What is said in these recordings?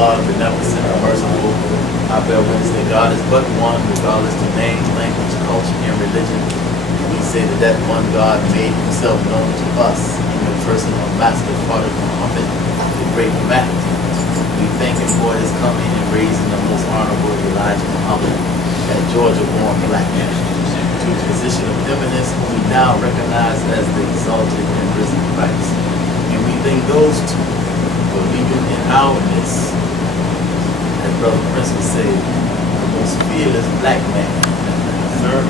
Allah, beneficent and merciful. I bear witness that God is but one, regardless of name, language, culture, and religion. We say that that one God made himself known to us in the person of Master Darryl Muhammad, the great humanity. We thank him for his coming and raising the most honorable Elijah Muhammad, that Georgia-born black man, to the position of eminence whom we now recognize as the exalted and risen Christ. And we thank those two for leaving in our midst, as Brother Prince would say, the most fearless black man. Sir.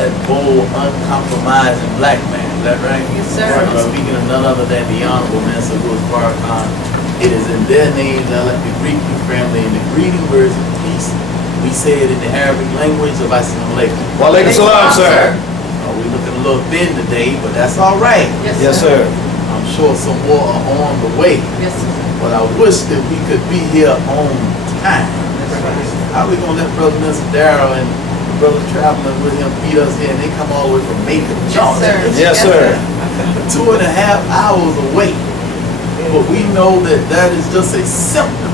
That bold, uncompromising black man. Is that right? Yes, sir. Speaking of none other than the Honorable Minister Louis Farrakhan, it is in their names I let me greet you, family, in the greeting words of peace. We say it in the Arabic language of Assalamu alaikum. Wa alaikum salam, sir. We're looking a little thin today, but that's all right. Yes, sir. I'm sure some more are on the way. Yes, sir. But I wish that we could be here on time. How are we going to let Brother Mr. Darryl and Brother traveling with him beat us here, and they come all the way from Macon, Georgia? Yes, sir. 2.5 hours away. But we know that that is just a symptom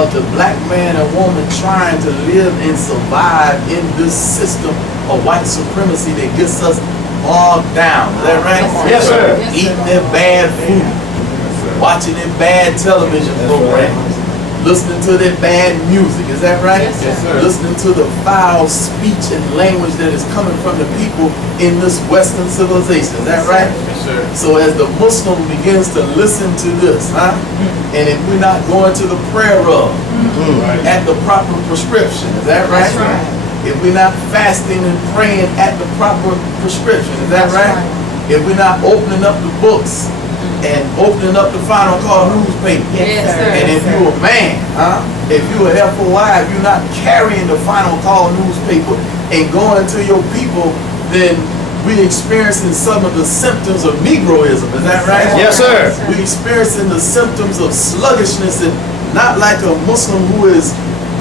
of the black man and woman trying to live and survive in this system of white supremacy that gets us bogged down. Is that right? Yes, sir. Eating their bad food, watching their bad television programs, listening to their bad music. Is that right? Yes, sir. Listening to the foul speech and language that is coming from the people in this Western civilization. Is that right? Yes, sir. So as the Muslim begins to listen to this, and if we're not going to the prayer rug at the proper prescription, is that right? That's right. If we're not fasting and praying at the proper prescription, is that That's right? If we're not opening up the books and opening up the Final Call newspaper, Yes, sir. and if you're a man, if you're a FOI, if you're not carrying the Final Call newspaper and going to your people, then we're experiencing some of the symptoms of Negroism. Is that right? Yes, sir. We're experiencing the symptoms of sluggishness, and not like a Muslim who is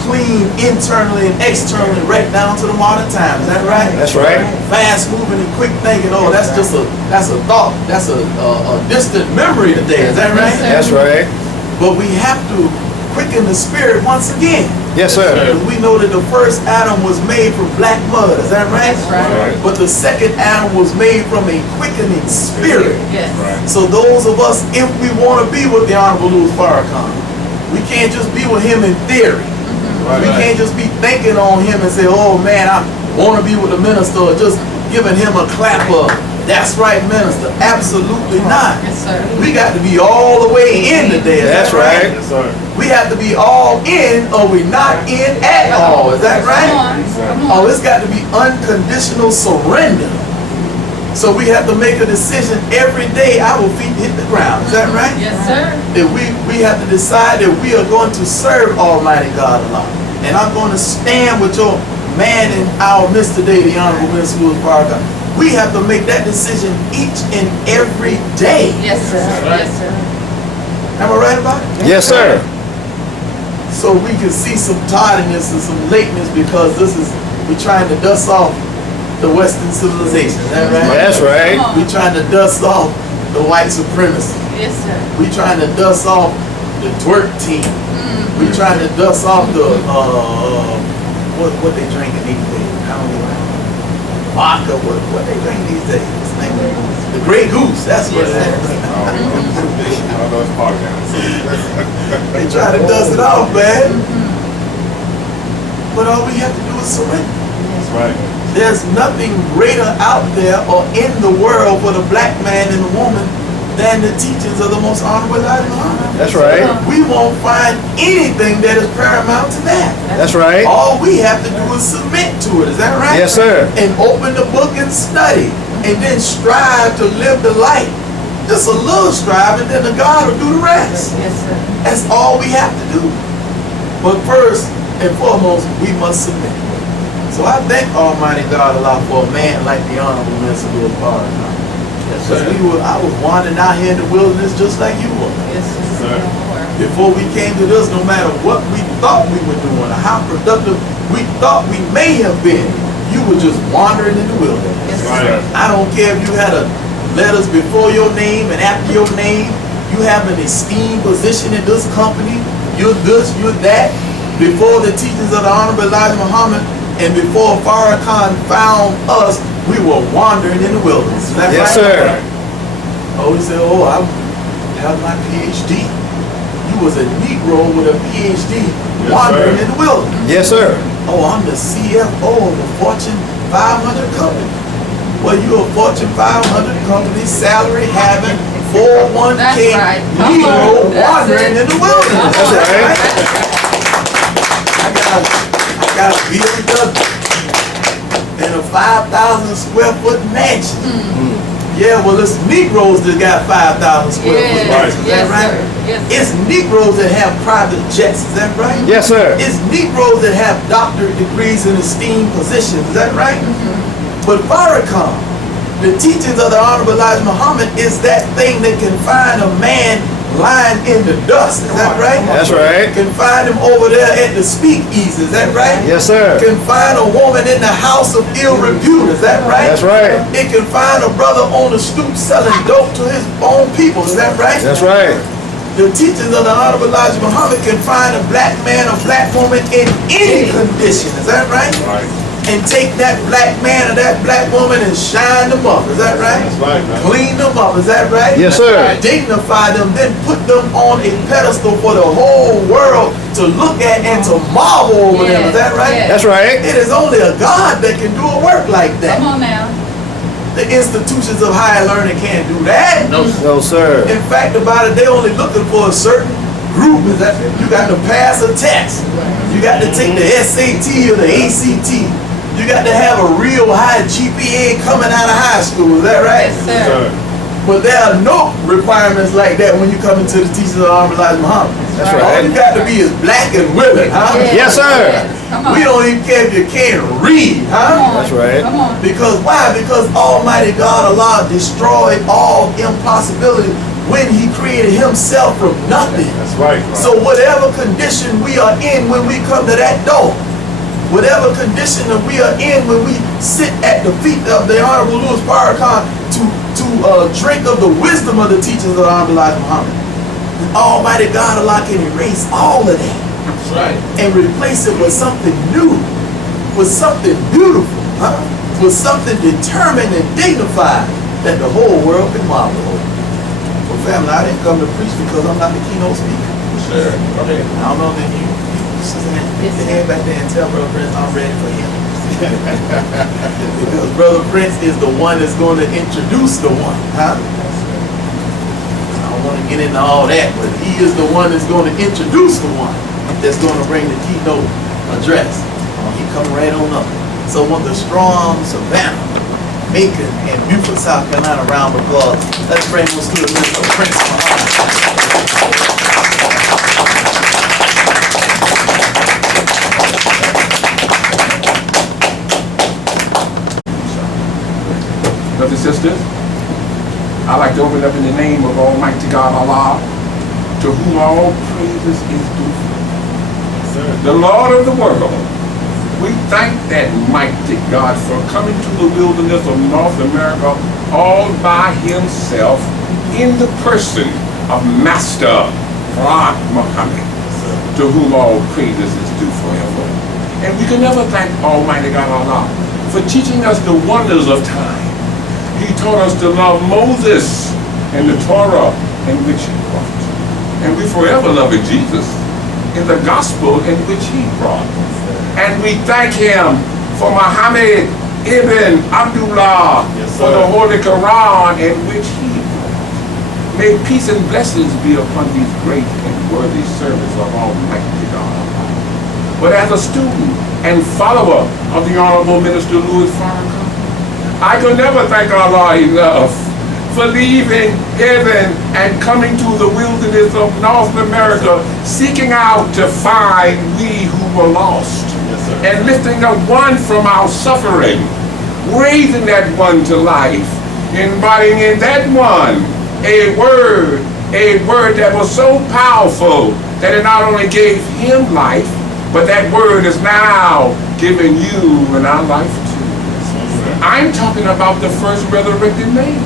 clean internally and externally right down to the modern time. Is that right? That's right. Fast moving and quick thinking. Oh, that's a thought. That's a distant memory today. Is that right? That's right. But we have to quicken the spirit once again. Yes, sir. Because we know that the first Adam was made from black mud. Is that right? That's right. But the second Adam was made from a quickening spirit. Yes. So those of us, if we want to be with the Honorable Louis Farrakhan, we can't just be with him in theory. We can't just be thinking on him and say, oh man, I want to be with the minister, or just giving him a clap of, that's right, minister. Absolutely not. Yes, sir. We got to be all the way in today. Is That's that right? right. Yes, sir. We have to be all in, or we're not in at all. Is that right? Come Oh, on. it's got to be unconditional surrender. So we have to make a decision every day. Our feet hit the ground. Is that right? Yes, sir. That we have to decide that we are going to serve Almighty God Allah. And I'm going to stand with your man in our midst today, the Honorable Minister Louis Farrakhan. We have to make that decision each and every day. Yes, sir. Yes, sir. Am I right about it? Yes, sir. So we can see some tardiness and some lateness because we're trying to dust off the Western civilization. Is that right? That's right. We're trying to dust off the white supremacy. Yes, sir. We're trying to dust off the twerk team. We're trying to dust off the what they drinking these days. I don't know. Vodka. What they drinking these days? The Grey Goose. That's what it is. They try to dust it off, man. But all we have to do is surrender. That's right. There's nothing greater out there or in the world for the black man and the woman than the teachings of the most honorable Elijah Muhammad. That's right. We won't find anything that is paramount to that. That's right. All we have to do is submit to it. Is that right? Yes, sir. And open the book and study, and then strive to live the life. Just a little strive, and then the God will do the rest. Yes, sir. That's all we have to do. But first and foremost, we must submit. So I thank Almighty God Allah for a man like the Honorable Minister Louis Farrakhan. Because I was wandering out here in the wilderness just like you were. Yes, sir. Before we came to this, no matter what we thought we were doing or how productive we thought we may have been, you were just wandering in the wilderness. Yes, Right. sir. I don't care if you had letters before your name and after your name, you have an esteemed position in this company, you're this, you're that. Before the teachings of the Honorable Elijah Muhammad and before Farrakhan found us, we were wandering in the wilderness. Is that Yes, right? sir. Oh, he said, oh, I have my PhD. You was a Negro with a PhD wandering in the wilderness. Yes, sir. Oh, I'm the CFO of a Fortune 500 company. Well, you a Fortune 500 company, salary having 401k That's right. Come Negro on. That's wandering it. in the wilderness. That's right. I got a BMW in a 5,000 square foot mansion. Yeah, well, it's Negroes that got 5,000 square foot Yes, mansions. Is yes, that right? sir. Yes, sir. It's Negroes that have private jets. Is that right? Yes, sir. It's Negroes that have doctorate degrees in esteemed positions. Is that right? But Farrakhan, the teachings of the Honorable Elijah Muhammad, is that thing that can find a man lying in the dust. Is that right? That's right. Can find him over there at the speakeasy. Is that right? Yes, sir. Can find a woman in the house of ill repute. Is that right? That's right. It can find a brother on the stoop selling dope to his own people. Is that right? That's right. The teachings of the Honorable Elijah Muhammad can find a black man or black woman in any condition. Is that right? Right. And take that black man or that black woman and shine them up. Is that right? That's right, man. Clean them up. Is that right? Yes, sir. Dignify them, then put them on a pedestal for the whole world to look at and to marvel over them. Is that right? Yes. That's right. It is only a God that can do a work like that. Come on now. The institutions of higher learning can't do that. No, sir. In fact, about it, they only looking for a certain group. Is that you got to pass a test. You got to take the SAT or the ACT. You got to have a real high GPA coming out of high school. Is that right? Yes, sir. But there are no requirements like that when you come into the teachings of Honorable Elijah Muhammad. That's All right. you got to be is black and willing, huh? Yes, sir. Come on. We don't even care if you can't read, Come huh? on. That's right. Come on. Because why? Because Almighty God Allah destroyed all impossibility when He created Himself from nothing. That's right. So whatever condition we are in when we come to that door, whatever condition that we are in when we sit at the feet of the Honorable Louis Farrakhan to drink of the wisdom of the teachings of the Honorable Elijah Muhammad, Almighty God Allah can erase all of that. That's right. And replace it with something new, with something beautiful, huh? With something determined and dignified that the whole world can marvel over. Well, family, I didn't come to preach because I'm not the keynote speaker. Sure. Okay. I don't know that you put the hand back there and tell Brother Prince I'm ready for him. Because Brother Prince is the one that's going to introduce the one, huh? I don't want to get into all that, but he is the one that's going to introduce the one that's going to bring the keynote address. He come right on up. So with the strong Savannah, Macon, and Beaufort, South Carolina round of applause, let's bring those to the Mr. Prince Muhammad. Brothers and sisters, I'd like to open up in the name of Almighty God Allah, to whom all praises is due. The Lord of the world, we thank that mighty God for coming to the wilderness of North America all by himself in the person of Master Darryl Muhammad, to whom all praises is due forever. And we can never thank Almighty God Allah for teaching us the wonders of time. He taught us to love Moses and the Torah in which he brought. And we forever love Jesus in the gospel in which he brought. And we thank him for Muhammad ibn Abdullah, for the Holy Quran in which he brought. May peace and blessings be upon these great and worthy servants of Almighty God. But as a student and follower of the Honorable Minister Louis Farrakhan, I could never thank Allah enough for leaving heaven and coming to the wilderness of North America, seeking out to find we who were lost, and lifting up one from our suffering, raising that one to life, embodying in that one a word that was so powerful that it not only gave him life, but that word is now giving you and our life too. I'm talking about the first resurrected man,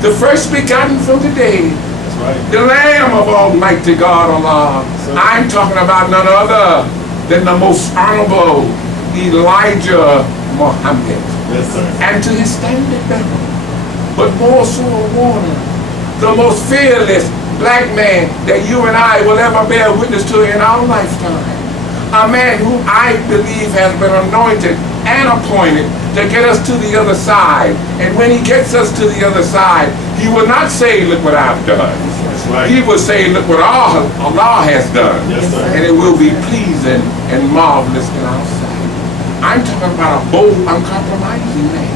the first begotten from the dead, That's right. The Lamb of Almighty God Allah. I'm talking about none other than the most honorable Elijah Muhammad. Yes, sir. And to his standard bearer, but more so a warner, the most fearless black man that you and I will ever bear witness to in our lifetime. A man who I believe has been anointed and appointed to get us to the other side. And when he gets us to the other side, he will not say, look what I've done. That's right. He will say, look what Allah has done. Yes, sir. And it will be pleasing and marvelous in our sight. I'm talking about a bold, uncompromising man.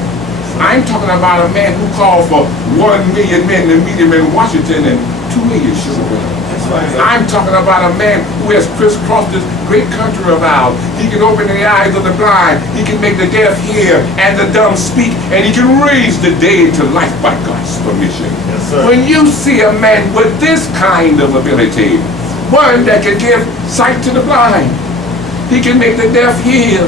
I'm talking about a man who called for 1 million men to meet him in Washington and 2 million showed up. That's right. I'm talking about a man who has crisscrossed this great country of ours. He can open the eyes of the blind. He can make the deaf hear and the dumb speak. And he can raise the dead to life by God's permission. Yes, sir. When you see a man with this kind of ability, one that can give sight to the blind, he can make the deaf hear,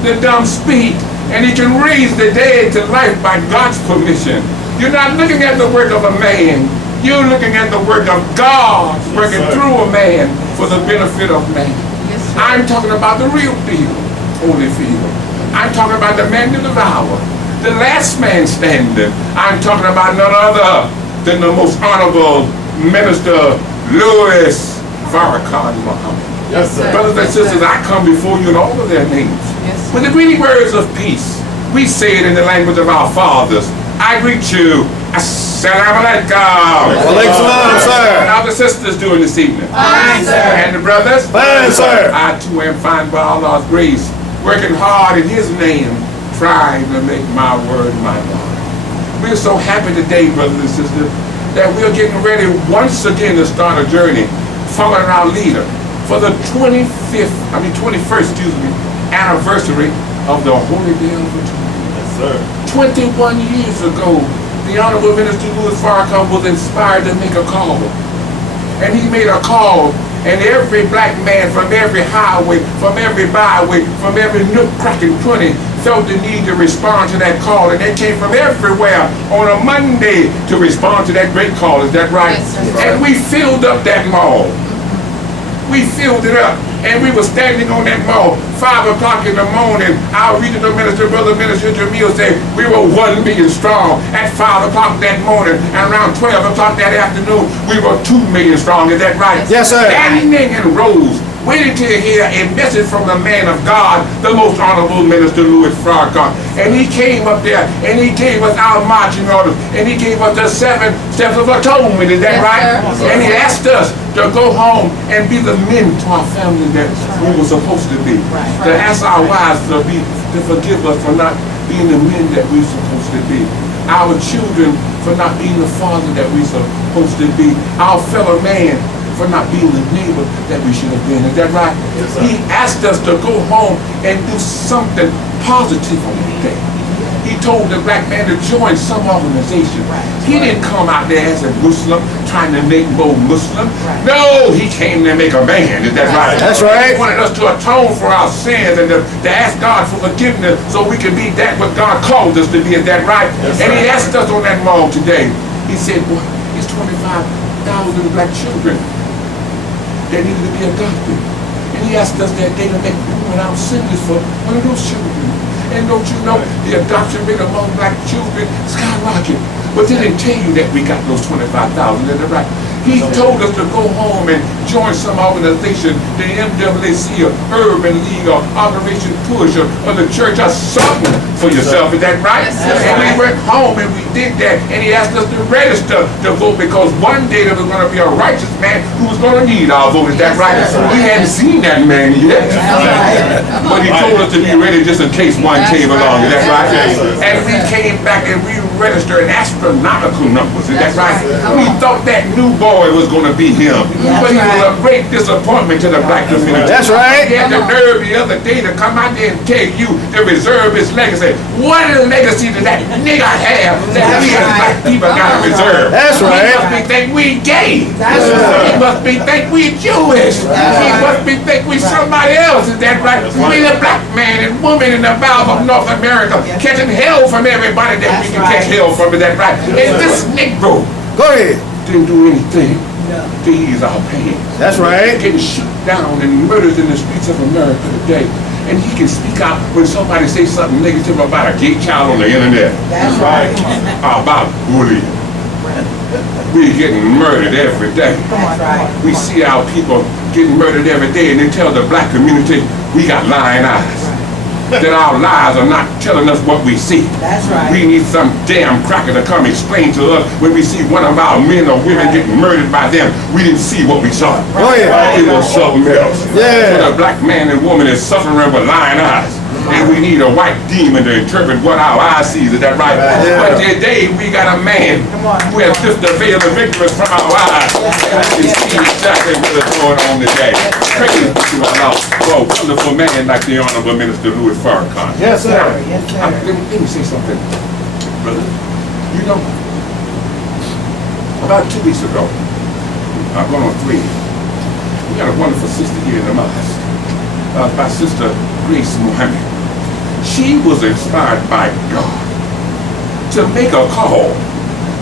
the dumb speak, and he can raise the dead to life by God's permission. You're not looking at the work of a man. You're looking at the work of God working sir. through a man for the benefit of man. Yes, sir. I'm talking about the real deal, Holyfield. I'm talking about the man of the hour, the last man standing. I'm talking about none other than the most honorable Minister Louis Farrakhan Muhammad. Yes, sir. Brothers and sisters, I come before you in all of their names. Yes, sir. With the greeting words of peace, we say it in the language of our fathers. I greet you. Assalamu alaikum. Walaikum salam, sir. How the sisters doing this evening? Fine, sir. And the brothers? Fine, sir. I too am fine by Allah's grace, working hard in His name, trying to make my word my God. We're so happy today, brothers and sisters, that we're getting ready once again to start a journey following our leader for the 21st, anniversary of the Holy Day of Atonement. Yes, sir. 21 years ago, the Honorable Minister Louis Farrakhan was inspired to make a call. And he made a call, and every black man from every highway, from every byway, from every nook, crack, and cranny felt the need to respond to that call. And they came from everywhere on a Monday to respond to that great call. Is that right? Yes, sir. And we filled up that mall. We filled it up, and we were standing on that mall, 5 o'clock in the morning. Our regional minister, Brother Minister Jamil, said we were 1 million strong at 5 o'clock that morning, and around 12 o'clock that afternoon, we were 2 million strong. Is that right? Yes, sir. Standing in rows, waiting to hear a message from the man of God, the most honorable Minister Louis Farrakhan. And he came up there, and he gave us our marching orders, and he gave us the 7 steps of atonement. Is that Yes, right? sir. And he asked us to go home and be the men to our family that we were supposed to be. Right. To ask our wives to forgive us for not being the men that we're supposed to be. Our children for not being the father that we're supposed to be. Our fellow man for not being the neighbor that we should have been. Is that right? Yes, sir. He asked us to go home and do something positive on the day. He told the black man to join some organization. He didn't come out there as a Muslim trying to make more Muslim. No, he came to make a man. Is that right? That's right. He wanted us to atone for our sins and to ask God for forgiveness so we can be that what God called us to be. Is that right? Yes, and sir. he asked us on that mall today. He said, well, it's 25,000 black children that needed to be adopted. And he asked us that day to make room in our singers for one of those children. And don't you know, the adoption rate among black children skyrocket. But they didn't tell you that we got those 25,000, is that right? He told us to go home and join some organization, the MWAC or Urban League or Operation Push or the church or something for yourself. Is that right? Yes, sir. And we went home and we did that. And he asked us to register to vote because one day there was going to be a righteous man who was going to need our vote. Is that Yes, right? sir. We hadn't seen that man yet. But he told us to be ready just in case one That's came right. along. Is that right? That's right. And we came back and we registered astronomical numbers. Is that That's right? right. We thought that new boy was going to be him. That's But he was a right. great disappointment to the black community. That's right. He had the nerve the other day to come out there and tell you to reserve his legacy. What legacy does that nigga have that we as black people got to reserve? That's He right. must be think we gay. That's He right. must be think we Jewish. He must be think we somebody else. Is that right? We the black man and woman in the bowels of North America catching hell from everybody that we can catch hell from. Is that right? And this Negro Go ahead. didn't do anything to ease our pain. That's right. Getting shot down and murdered in the streets of America today. And he can speak out when somebody says something negative about a gay child on the internet. That's right. About bullying. We're getting murdered every day. That's right. We see our people getting murdered every day, and they tell the black community we got lying eyes. That our lies are not telling us what we see. That's right. We need some damn cracker to come explain to us when we see one of our men or women getting murdered by them. We didn't see what we saw. Oh, yeah. It was something else. Yeah. So the black man and woman is suffering with lying eyes. And we need a white demon to interpret what our eyes sees. Is that right? Yeah. But today we got a man who has lifted the veil of ignorance from our eyes. And we can see exactly what is going on today. Praise be to Allah for a wonderful man like the Honorable Minister Louis Farrakhan. Yes, sir. Yes, sir. Let me say something, brother. You know, about 2 weeks ago, I'm going on 3. We got a wonderful sister here in the mosque. My sister Grace Muhammad. She was inspired by God to make a call.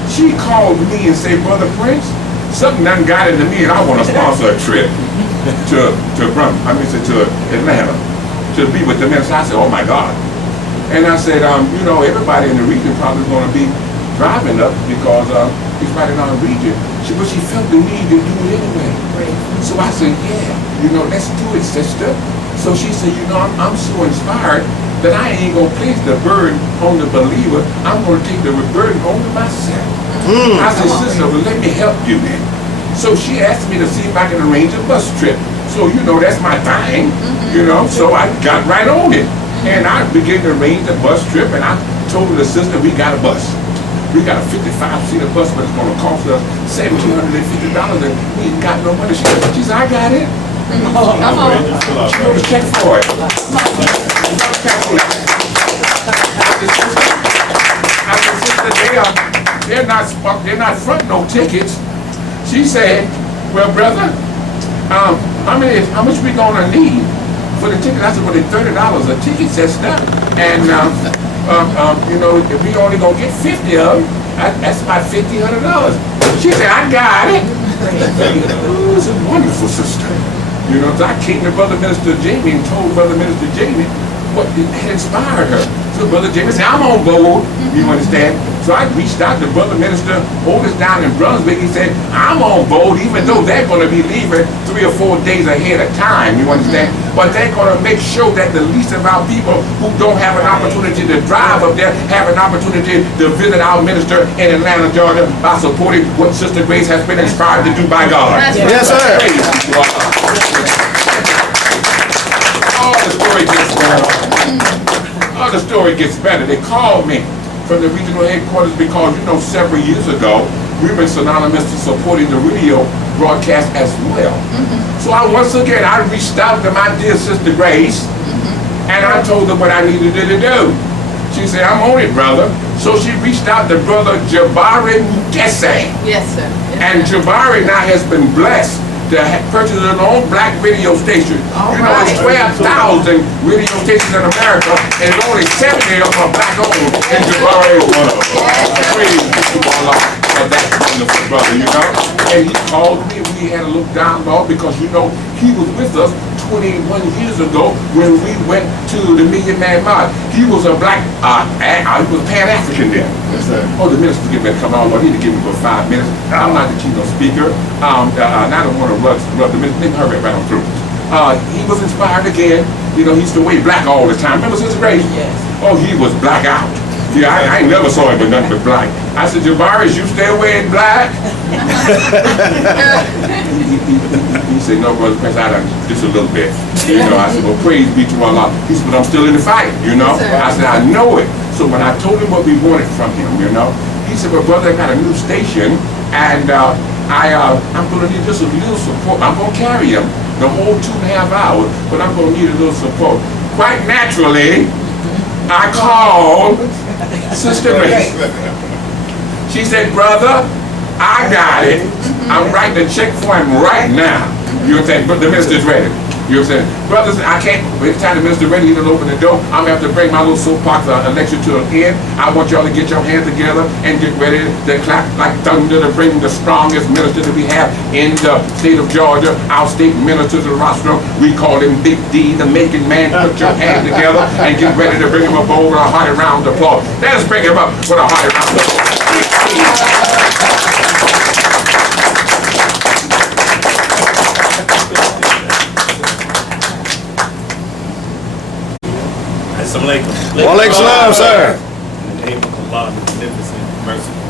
She called me and said, Brother Prince, something done got into me and I want to sponsor a trip to Atlanta to be with the minister. I said, oh my God. And I said, you know, everybody in the region probably going to be driving up because it's right in our region. But she felt the need to do it anyway. So I said, yeah, you know, let's do it, sister. So she said, you know, I'm so inspired that I ain't going to place the burden on the believer. I'm going to take the burden on myself. I said, sister, well, let me help you then. So she asked me to see if I can arrange a bus trip. So, you know, that's my thing, you know. So I got right on it. And I began to arrange the bus trip, and I told the sister, we got a bus. We got a 55-seater bus, but it's going to cost us $1,750, and we ain't got no money. She said, I got it. Come on. She wrote a check for it. I said, sister, they're not front no tickets. She said, well, brother, how much we gonna need for the ticket? I said, well, it's $30 a ticket, sister. And you know, if we only gonna get 50 of them, that's about $1,500. She said, I got it. Ooh, it's a wonderful sister. You know, I came to Brother Minister Jamie and told Brother Minister Jamie what had inspired her. So Brother Jamie said, I'm on board, you understand? So I reached out to Brother Minister Otis down in Brunswick. He said, I'm on board, even though they're going to be leaving 3 or 4 days ahead of time, you understand? But they're going to make sure that the least of our people who don't have an opportunity to drive up there have an opportunity to visit our minister in Atlanta, Georgia, by supporting what Sister Grace has been inspired to do by God. Yes, sir. Praise be to Allah. The story gets better. Oh, the story gets better. They called me from the regional headquarters because, you know, several years ago, we were synonymous to supporting the radio broadcast as well. So once again, I reached out to my dear sister Grace, and I told her what I needed her to do. She said, I'm on it, brother. So she reached out to Brother Jabari Mukese. Yes, sir. And Jabari now has been blessed to purchase his own black radio station. You know, there's 12,000 radio stations in America, and only 70 of them are black owned, and Jabari is one of them. Praise be to Allah for that wonderful brother, you know. And he called me, and we had a little dialogue because, you know, he was with us 21 years ago when we went to the Million Man March. He was a black, he was Pan-African then. Yes, sir. Oh, the minister's getting ready to come on. I need to give him for 5 minutes. I'm not the keynote speaker. And I don't want to rub the minister. Let me hurry right on through. He was inspired again. You know, he used to wear black all the time. Remember Sister Grace? Yes. Oh, he was black out. Yeah, I ain't never saw him with nothing but black. I said, Jabari, you still wearing black? He said, no, Brother Prince, I done just a little bit. You know, I said, well, praise be to Allah. He said, but I'm still in the fight, you know? I said, I know it. So when I told him what we wanted from him, you know, he said, well, brother, I got a new station, and I'm going to need just a little support. I'm going to carry him the whole 2.5 hours, but I'm going to need a little support. Quite naturally, I called Sister Grace. She said, brother, I got it. I'm writing a check for him right now. You understand? But the minister's ready. You know what I'm saying? Brothers, I can't, every time the minister ready to open the door, I'm going to have to bring my little soapbox lecture to an end. I want y'all to get your hands together and get ready to clap like thunder to bring the strongest minister that we have in the state of Georgia, our state minister to the rostrum. We call him Big D, the making man. Put your hands together and get ready to bring him up over a hearty round of applause. Let's bring him up with a hearty round of applause. Walaikum salam, sir. In the name of Allah, the beneficent, merciful,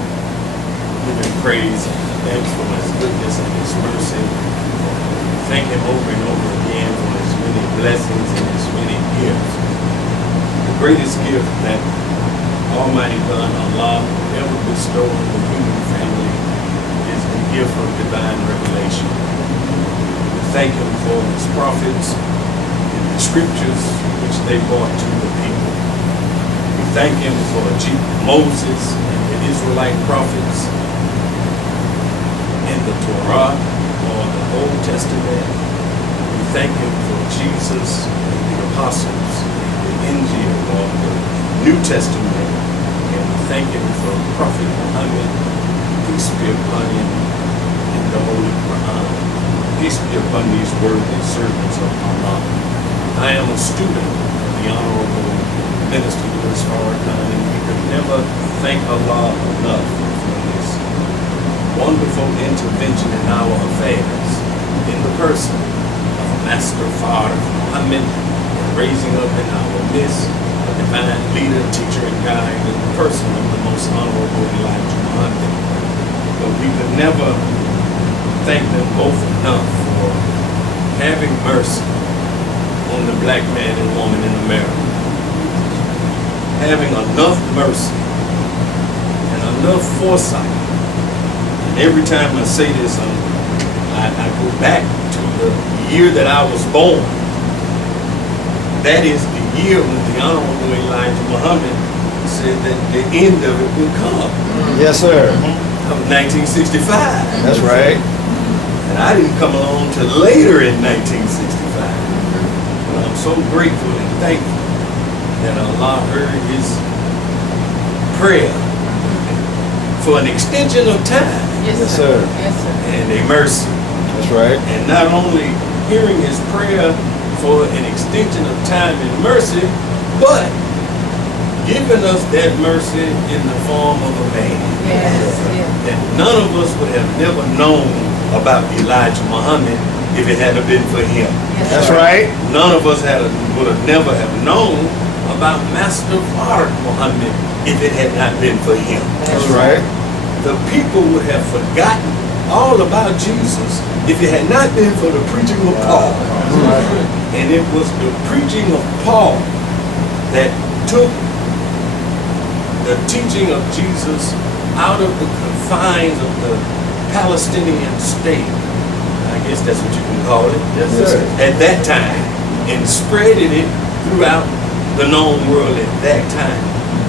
giving praise and thanks for His goodness and His mercy. Thank Him over and over again for His many blessings and His many gifts. The greatest gift that Almighty God, Allah, will ever bestow on the human family is the gift of divine revelation. We thank Him for His prophets and the scriptures which they brought to the people. We thank Him for Moses and the Israelite prophets in the Torah or the Old Testament. We thank Him for Jesus and the apostles in the Injil or the New Testament. And we thank Him for Prophet Muhammad, peace be upon him, in the Holy Quran. Peace be upon these worthy servants of Allah. I am a student of the Honorable Minister Louis Farrakhan, and we could never thank Allah enough for His wonderful intervention in our affairs, in the person of Master Farrakhan Muhammad, and raising up in our midst a divine leader, teacher, and guide in the person of the most honorable Elijah Muhammad. But we could never thank them both enough for having mercy on the black man and woman in America. Having enough mercy and enough foresight. And every time I say this, I go back to the year that I was born. That is the year when the Honorable Elijah Muhammad said that the end of it would come. Yes, sir. Of 1965. That's right. And I didn't come along till later in 1965. I'm so grateful and thankful that Allah heard his prayer for an extension of time Yes, sir. Yes, sir. and a mercy. That's right. And not only hearing his prayer for an extension of time and mercy, but giving us that mercy in the form of a man. Yes, yes. That none of us would have never known about Elijah Muhammad if it hadn't been for him. That's right. None of us would have never have known about Master Farrakhan Muhammad if it had not been for him. That's right. The people would have forgotten all about Jesus if it had not been for the preaching of Paul. And it was the preaching of Paul that took the teaching of Jesus out of the confines of the Palestinian state. I guess that's what you can call it. Yes, sir. At that time, and spreading it throughout the known world at that time.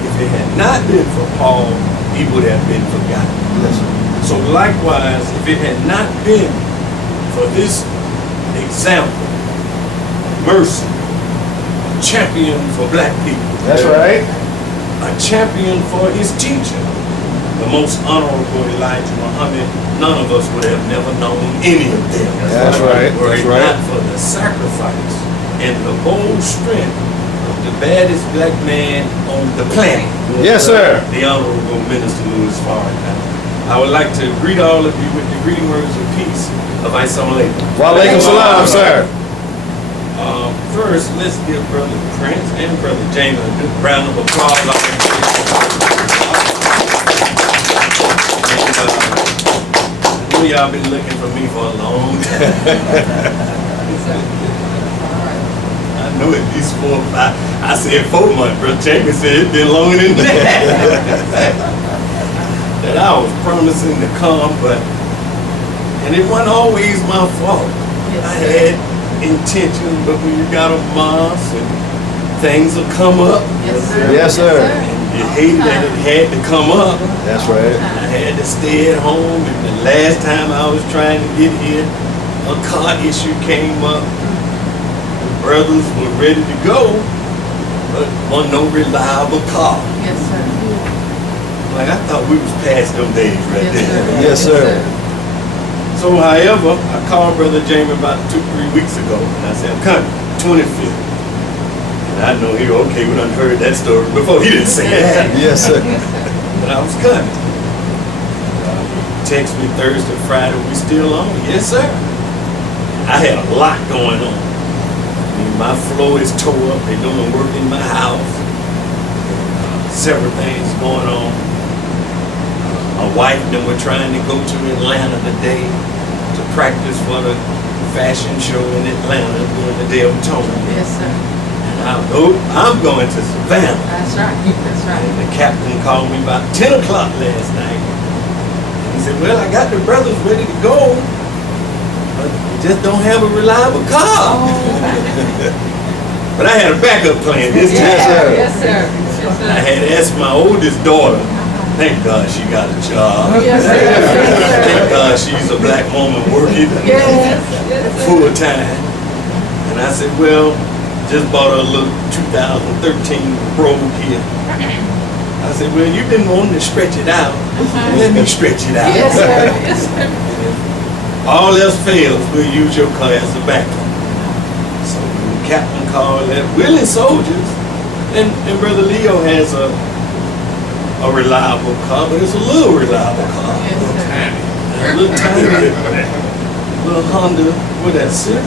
If it had not been for Paul, he would have been forgotten. Yes, sir. So likewise, if it had not been for this example, mercy, a champion for black people, That's right. a champion for his teacher, the most honorable Elijah Muhammad, none of us would have never known any of them. That's right. Were That's it right. not for the sacrifice and the bold strength of the baddest black man on the planet. Yes, sir. The Honorable Minister Louis Farrakhan. I would like to greet all of you with the greeting words of peace of Assalamu alaikum. Walaikum salam, sir. First, let's give Brother Prince and Brother James a good round of applause. I know y'all been looking for me for a long time. I know at least 4 or 5. I said 4 months, Brother James said it's been longer than that. That I was promising to come, and it wasn't always my fault. I had intention, but when you got a Mars and things will come up, Yes, sir. Yes, sir. and you hated that it had to come up. That's right. I had to stay at home, and the last time I was trying to get here, a car issue came up, brothers were ready to go, but wasn't no reliable car. Yes, sir. Like, I thought we was past them days right Yes, there. sir. Yes, sir. So, however, I called Brother Jamie about 2-3 weeks ago, and I said, I'm coming, 25th. And I know he, okay, we done heard that story before. He didn't say that. Yes, sir. But I was coming. Text me Thursday, Friday, we still on? Yes, sir. I had a lot going on. I mean, my floor is tore up. They're doing work in my house. Several things going on. My wife and them were trying to go to Atlanta today to practice for the fashion show in Atlanta during the Day of Atonement. Yes, sir. And I'm going to Savannah. That's right. That's right. And the captain called me about 10 o'clock last night. He said, well, I got the brothers ready to go, but we just don't have a reliable car. But I had a backup plan this time. Yes, sir. Yes, sir. I had asked my oldest daughter, thank God she got a job. Yes, sir. Thank God she's a black woman working Yes. full time. And I said, well, just bought her a little 2013 Rogue here. I said, well, you've been wanting to stretch it out. Let me stretch it out. Yes, sir. Yes, sir. All else fails, we'll use your car as a backup. So when the captain called that willing soldiers, and Brother Leo has a reliable car, but it's a little reliable car. Yes, sir. A little tiny, little Honda with that Civic.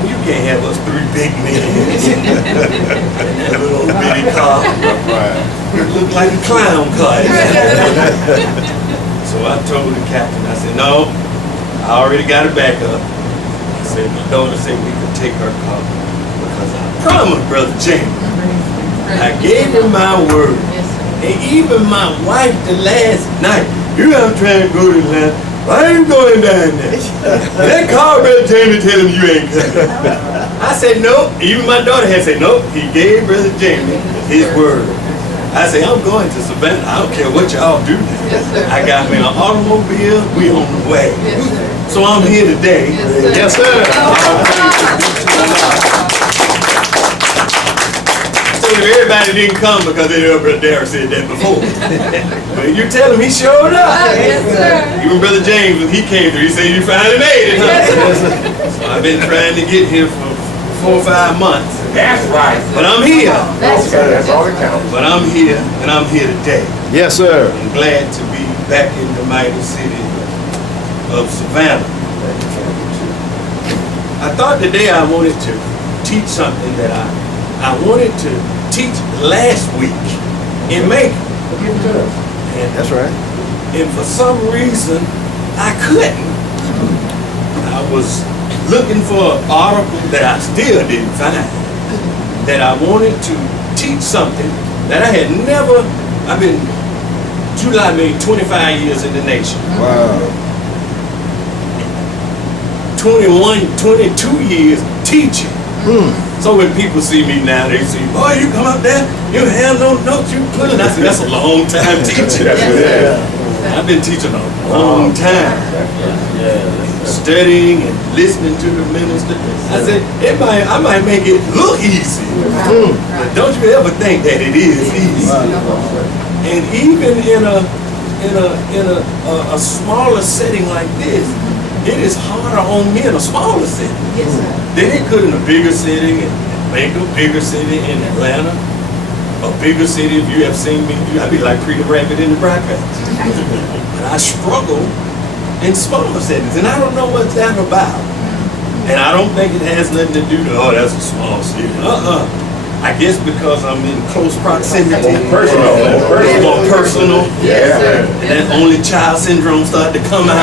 You can't have us 3 big men in that little bitty car. It looked like a clown car. So I told the captain, I said, no, I already got it back up. I said, my daughter said we could take her car because I promised Brother James. I gave him my word. Yes, sir. And even my wife the last night, you know I'm trying to go to Atlanta. I ain't going down there. That car, Brother Jamie, tell him you ain't coming. I said, nope. Even my daughter had said, nope. He gave Brother Jamie his word. I said, I'm going to Savannah. I don't care what y'all do. Yes, sir. I got me an automobile. We on the way. Yes, sir. So I'm here today. Yes, sir. Yes, sir. So everybody didn't come because they heard Brother Darryl said that before. But you tell him he showed up. Yes, sir. Even Brother James, when he came through, he said, you finally made it, huh? So I've been trying to get here for 4 or 5 months. That's right. But I'm here. That's Okay, that's all that counts. But I'm here, and I'm here today. Yes, sir. I'm glad to be back in the mighty city of Savannah. I thought today I wanted to teach something that I wanted to teach last week in Macon. That's right. And for some reason, I couldn't. I was looking for an article that I still didn't find, that I wanted to teach something that I had never, July made 25 years in the nation. Wow. 21, 22 years teaching. So when people see me now, they see, boy, you come up there, you have no notes, you put it. I said, that's a long time teaching. I've been teaching a long time. Studying and listening to the minister. I said, I might make it look easy. But don't you ever think that it is easy. And even in a smaller setting like this, it is harder on me in a smaller city than it could in a bigger city in Macon, bigger city in Atlanta, a bigger city. If you have seen me, I'd be like Peter Rabbit in the Briar Patch. But I struggle in smaller settings, and I don't know what that's about. And I don't think it has nothing to do with, oh, that's a small city. I guess because I'm in close proximity. Personal. More personal. Yeah. And that only child syndrome started to come out.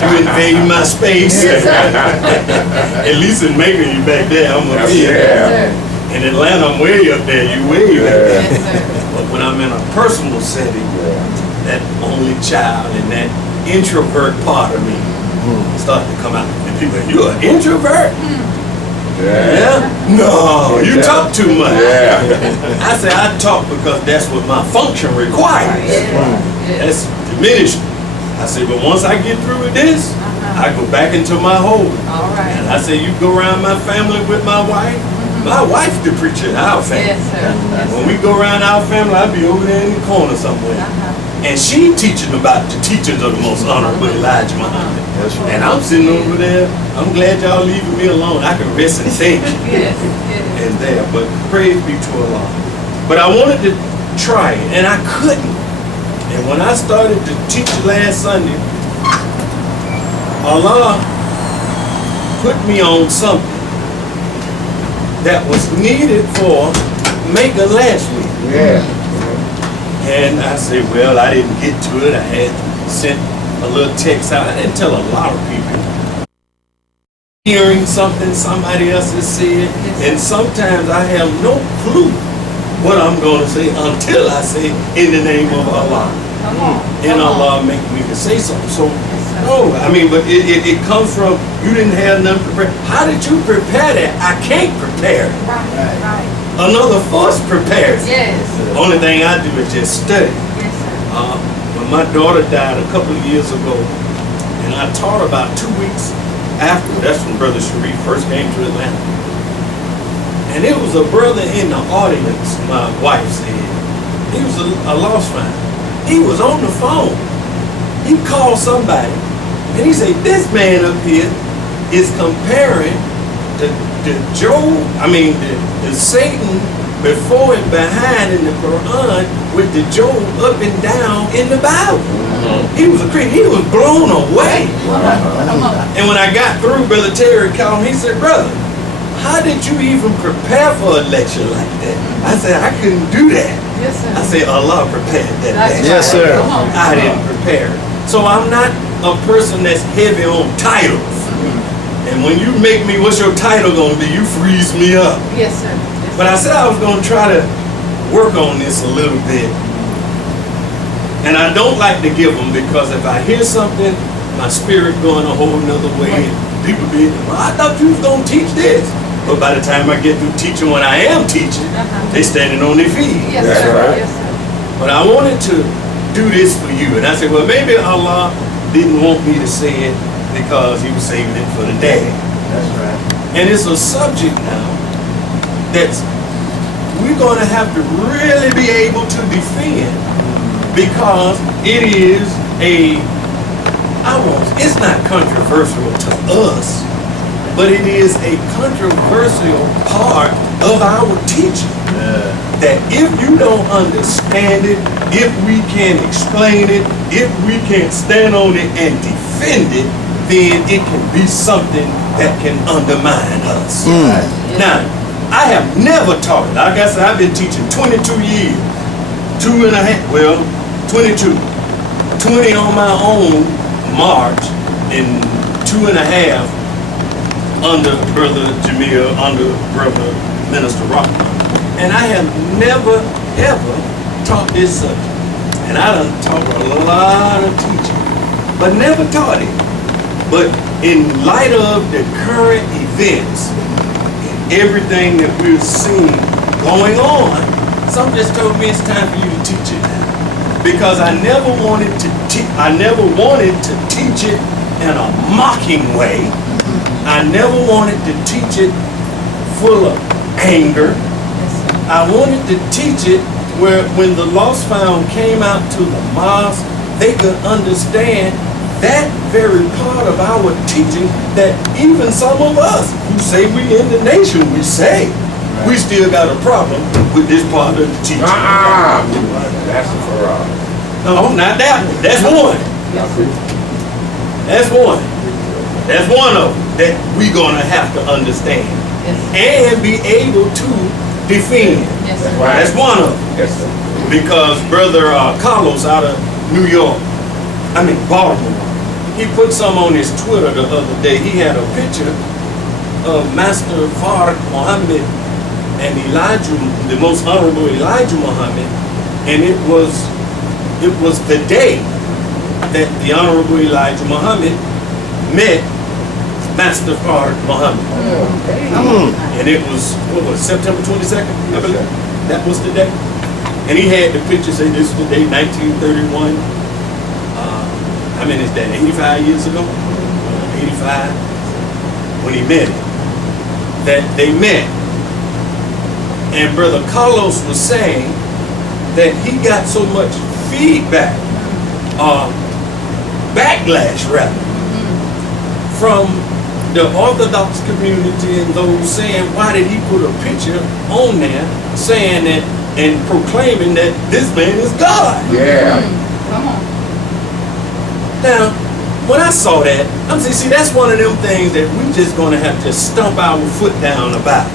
You invade my space. At least in Macon, you back there, I'm up here. Yeah. In Atlanta, I'm way up there, you way back there. But when I'm in a personal setting, that only child and that introvert part of me start to come out. And people say, you're an introvert? Yeah? No, you talk too much. I say I talk because that's what my function requires. That's diminished. I say, but once I get through with this, I go back into my hole. All right. And I say, you go around my family with my wife. My wife the preacher in our family. Yes, sir. Yes, When sir. we go around our family, I'll be over there in the corner somewhere. Uh-huh. And she teaching about the teachings of the most honorable Elijah Muhammad. That's right. And I'm sitting over there. I'm glad y'all leaving me alone. I can rest and think. Yes, yes. And there. But praise be to Allah. But I wanted to try it, and I couldn't. And when I started to teach last Sunday, Allah put me on something that was needed for Maker last week. Yeah. And I said, well, I didn't get to it. I had sent a little text out. I didn't tell a lot of people. Hearing something somebody else has said, and sometimes I have no clue what I'm going to say until I say, in the name of Allah. Come on. And Come on. Allah make me to say something. So, no, I mean, but it comes from, you didn't have nothing prepared. How did you prepare that? I can't prepare it. Right, right. Another force prepares it. Yes. Only thing I do is just study. Yes, sir. When my daughter died a couple of years ago, and I taught about 2 weeks after, that's when Brother Sharif first came to Atlanta. And it was a brother in the audience, my wife said. He was a lost finder. He was on the phone. He called somebody, and he said, this man up here is comparing the Satan before and behind in the Quran with the Job up and down in the Bible. He was a Christian. He was blown away. Come on. And when I got through, Brother Terry called me. He said, brother, how did you even prepare for a lecture like that? I said, I couldn't do that. Yes, sir. I said, Allah prepared that That's lecture. Yes, sir. Come on. I didn't prepare. So I'm not a person that's heavy on titles. And when you make me, what's your title gonna be? You freeze me up. Yes, sir. Yes, But I said I was gonna try to work on this a little bit. And I don't like to give them, because if I hear something, my spirit going a whole nother way. And people be, well, I thought you was gonna teach this. But by the time I get through teaching what I am teaching, they standing on their feet. Yes, That's sir. right. Yes, sir. But I wanted to do this for you. And I said, well, maybe Allah didn't want me to say it because he was saving it for the day. That's right. And it's a subject now that's we're going to have to really be able to defend, because it is it's not controversial to us, but it is a controversial part of our teaching. That if you don't understand it, if we can't explain it, if we can't stand on it and defend it, then it can be something that can undermine us. Now, I have never taught it. Like I said, I've been teaching 22 years. 22. 20 on my own March, and 2.5 under Brother Jamil, under Brother Minister Rockman. And I have never, ever taught this subject. And I done taught a lot of teaching, but never taught it. But in light of the current events and everything that we're seeing going on, some just told me it's time for you to teach it now. Because I never wanted to teach it in a mocking way. I never wanted to teach it full of anger. I wanted to teach it where when the lost found came out to the mosque, they could understand that very part of our teaching that even some of us who say we in the nation, we say, we still got a problem with this part of the teaching. That's a fraud. No, not that one. That's one. That's one. That's one of them that we're gonna have to understand and be able to defend. Yes, sir. That's one of them. Yes, sir. Because Brother Carlos out of Baltimore, he put some on his Twitter the other day. He had a picture of Master Farad Muhammad and Elijah, the most honorable Elijah Muhammad, and it was the day that the honorable Elijah Muhammad met Master Farad Muhammad. And it was, September 22nd, I believe? That was the day. And he had the picture say this is the day, 1931. How many is that? 85 years ago? 85, when he met him, that they met. And Brother Carlos was saying that he got so much feedback, backlash rather, from the Orthodox community and those saying, why did he put a picture on there saying that and proclaiming that this man is God? Yeah. Come on. Now, when I saw that, I'm saying, see, that's one of them things that we just gonna have to stomp our foot down about.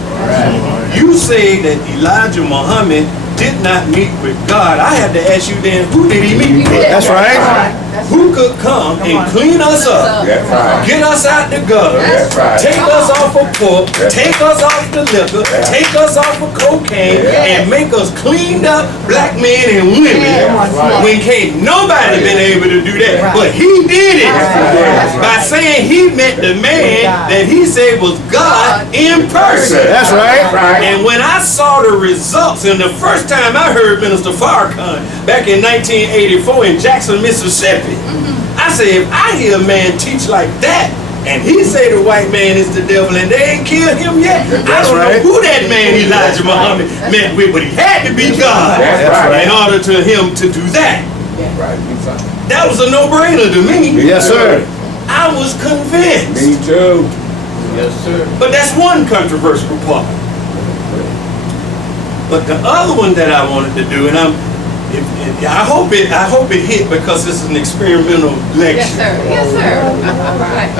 You say that Elijah Muhammad did not meet with God. I have to ask you then, who did he meet with? That's right. Who could come and clean us up, That's right. get us out the gutter, That's right. take us off of pork, take us off the liquor, take us off of cocaine, and make us cleaned up black men and women? When can't nobody been able to do that, but he did it by saying he met the man that he said was God in person. That's right. And when I saw the results, and the first time I heard Minister Farrakhan back in 1984 in Jackson, Mississippi, I said, if I hear a man teach like that, and he say the white man is the devil and they ain't killed him yet, I don't know who that man Elijah Muhammad met with, but he had to be God in order to him to do that. That was a no-brainer to me. Yes, sir. I was convinced. Me too. Yes, sir. But that's one controversial part. But the other one that I wanted to do, and I hope it hit because this is an experimental lecture. Yes, sir. Yes, sir. Right.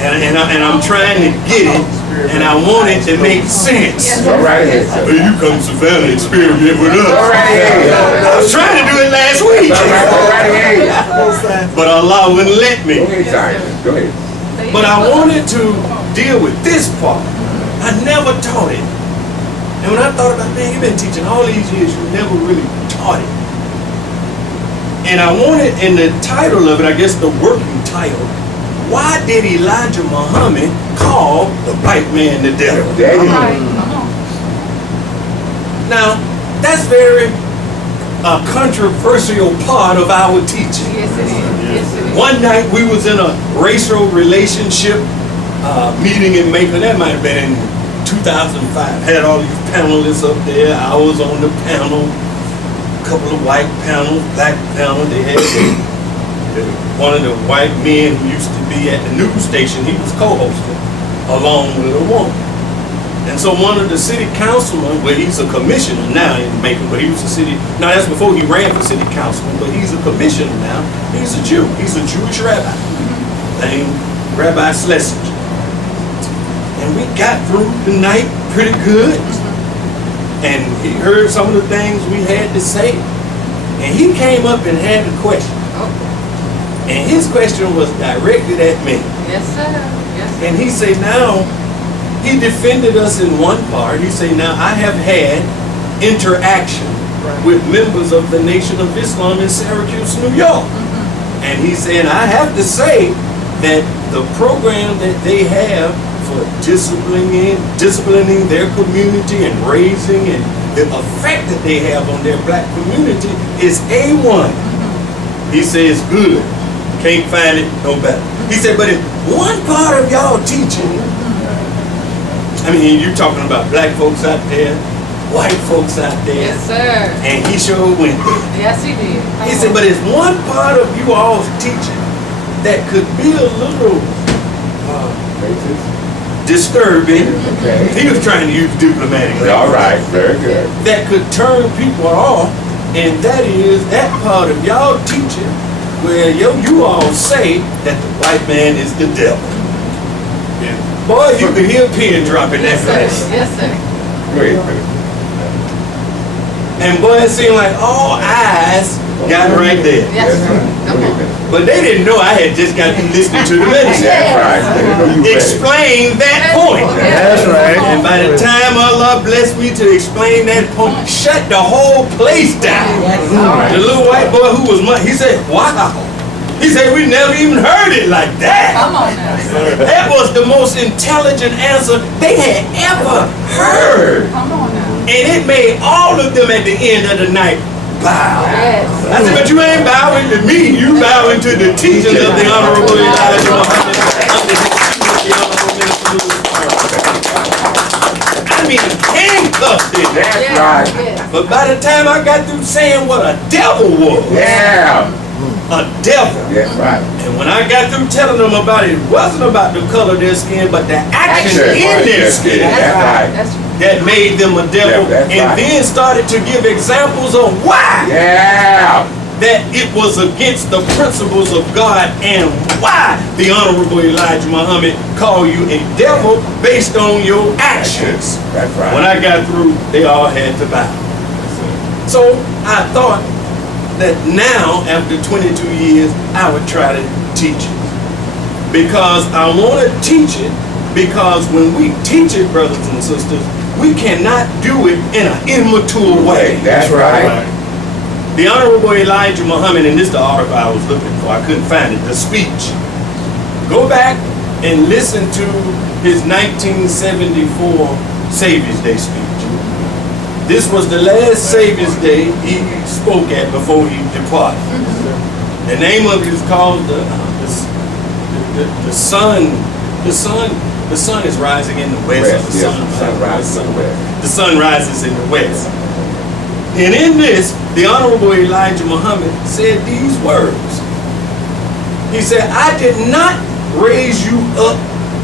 And I'm trying to get it, and I want it to make sense. Yes, All right. Well, you come to Savannah, experiment with us. I was trying to do it last week, but Allah wouldn't let me. Go ahead, Zion. Go ahead. But I wanted to deal with this part. I never taught it. And when I thought about, man, you've been teaching all these years, you never really taught it. And I wanted, in the title of it, I guess the working title, why did Elijah Muhammad call the white man the devil? There you Right. go. Come on. Now, that's very a controversial part of our teaching. Yes, it is. Yes, it is. One night we was in a racial relationship meeting in Macon. That might have been in 2005. Had all these panelists up there. I was on the panel. A couple of white panels, black panel. They had one of the white men who used to be at the news station. He was co-hosting along with a woman. And so one of the city councilmen, well, he's a commissioner now in Macon, but he was a city, now that's before he ran for city councilman, but he's a commissioner now. He's a Jew. He's a Jewish rabbi named Rabbi Schlesinger. And we got through the night pretty good. And he heard some of the things we had to say. And he came up and had a question. And his question was directed at me. Yes, sir. Yes, sir. And he said, now, he defended us in one part. He said, now, I have had interaction with members of the Nation of Islam in Syracuse, New York. And he said, I have to say that the program that they have for disciplining their community and raising and the effect that they have on their black community is A1. He says, good. Can't find it no better. He said, but if one part of y'all teaching, I mean, you're talking about black folks out there, white folks out there, Yes, sir. and he sure went there. Yes, he did. He said, but it's one part of you all's teaching that could be a little disturbing. Okay. He was trying to use diplomatic language. All right. Very good. That could turn people off, and that is that part of y'all teaching where you all say that the white man is the devil. And boy, you could hear a pin drop in that Yes, place. sir. Yes, sir. Go ahead. And boy, it seemed like all eyes got right there. Yes, sir. Come on. But they didn't know I had just got to listen to the minister That's right. They didn't know you read it. explain that point. That's right. And by the time Allah blessed me to explain that point, shut the whole place down. The little white boy who was he said, wow. He said, we never even heard it like that. Come on now. That was the most intelligent answer they had ever heard. Come on now. And it made all of them at the end of the night bow. Yes. I said, but you ain't bowing to me, you bowing to the teachings of the Honorable Elijah Muhammad. I mean, handcuffed him. That's Yes, right. yes. But by the time I got through saying what a devil was, Yeah. a devil. That's right. And when I got through telling them about it, it wasn't about the color of their skin, but the action That's in right. their skin That's right. That's right. that made them a devil. Yeah, that's And right. then started to give examples of why Yeah. that it was against the principles of God and why the Honorable Elijah Muhammad called you a devil based on your actions. That's right. When I got through, they all had to bow. So I thought that now, after 22 years, I would try to teach it. Because I want to teach it, because when we teach it, brothers and sisters, we cannot do it in an immature way. That's right. The Honorable Elijah Muhammad, and this is the article I was looking for, I couldn't find it, the speech. Go back and listen to his 1974 Savior's Day speech. This was the last Savior's Day he spoke at before he departed. The name of it is called the sun. The sun is rising in the west. West, yes, the sun rises in the west. The sun rises in the west. And in this, the Honorable Elijah Muhammad said these words. He said, I did not raise you up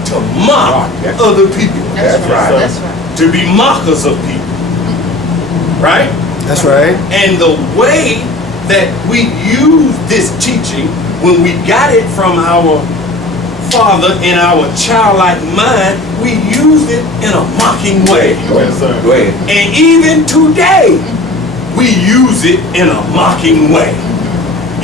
to mock Yes. other people, That's That's right. right. That's right. to be mockers of people. Right? That's right. And the way that we use this teaching, when we got it from our Father in our childlike mind, we used it in a mocking way. Go ahead, sir. Go ahead. And even today, we use it in a mocking way.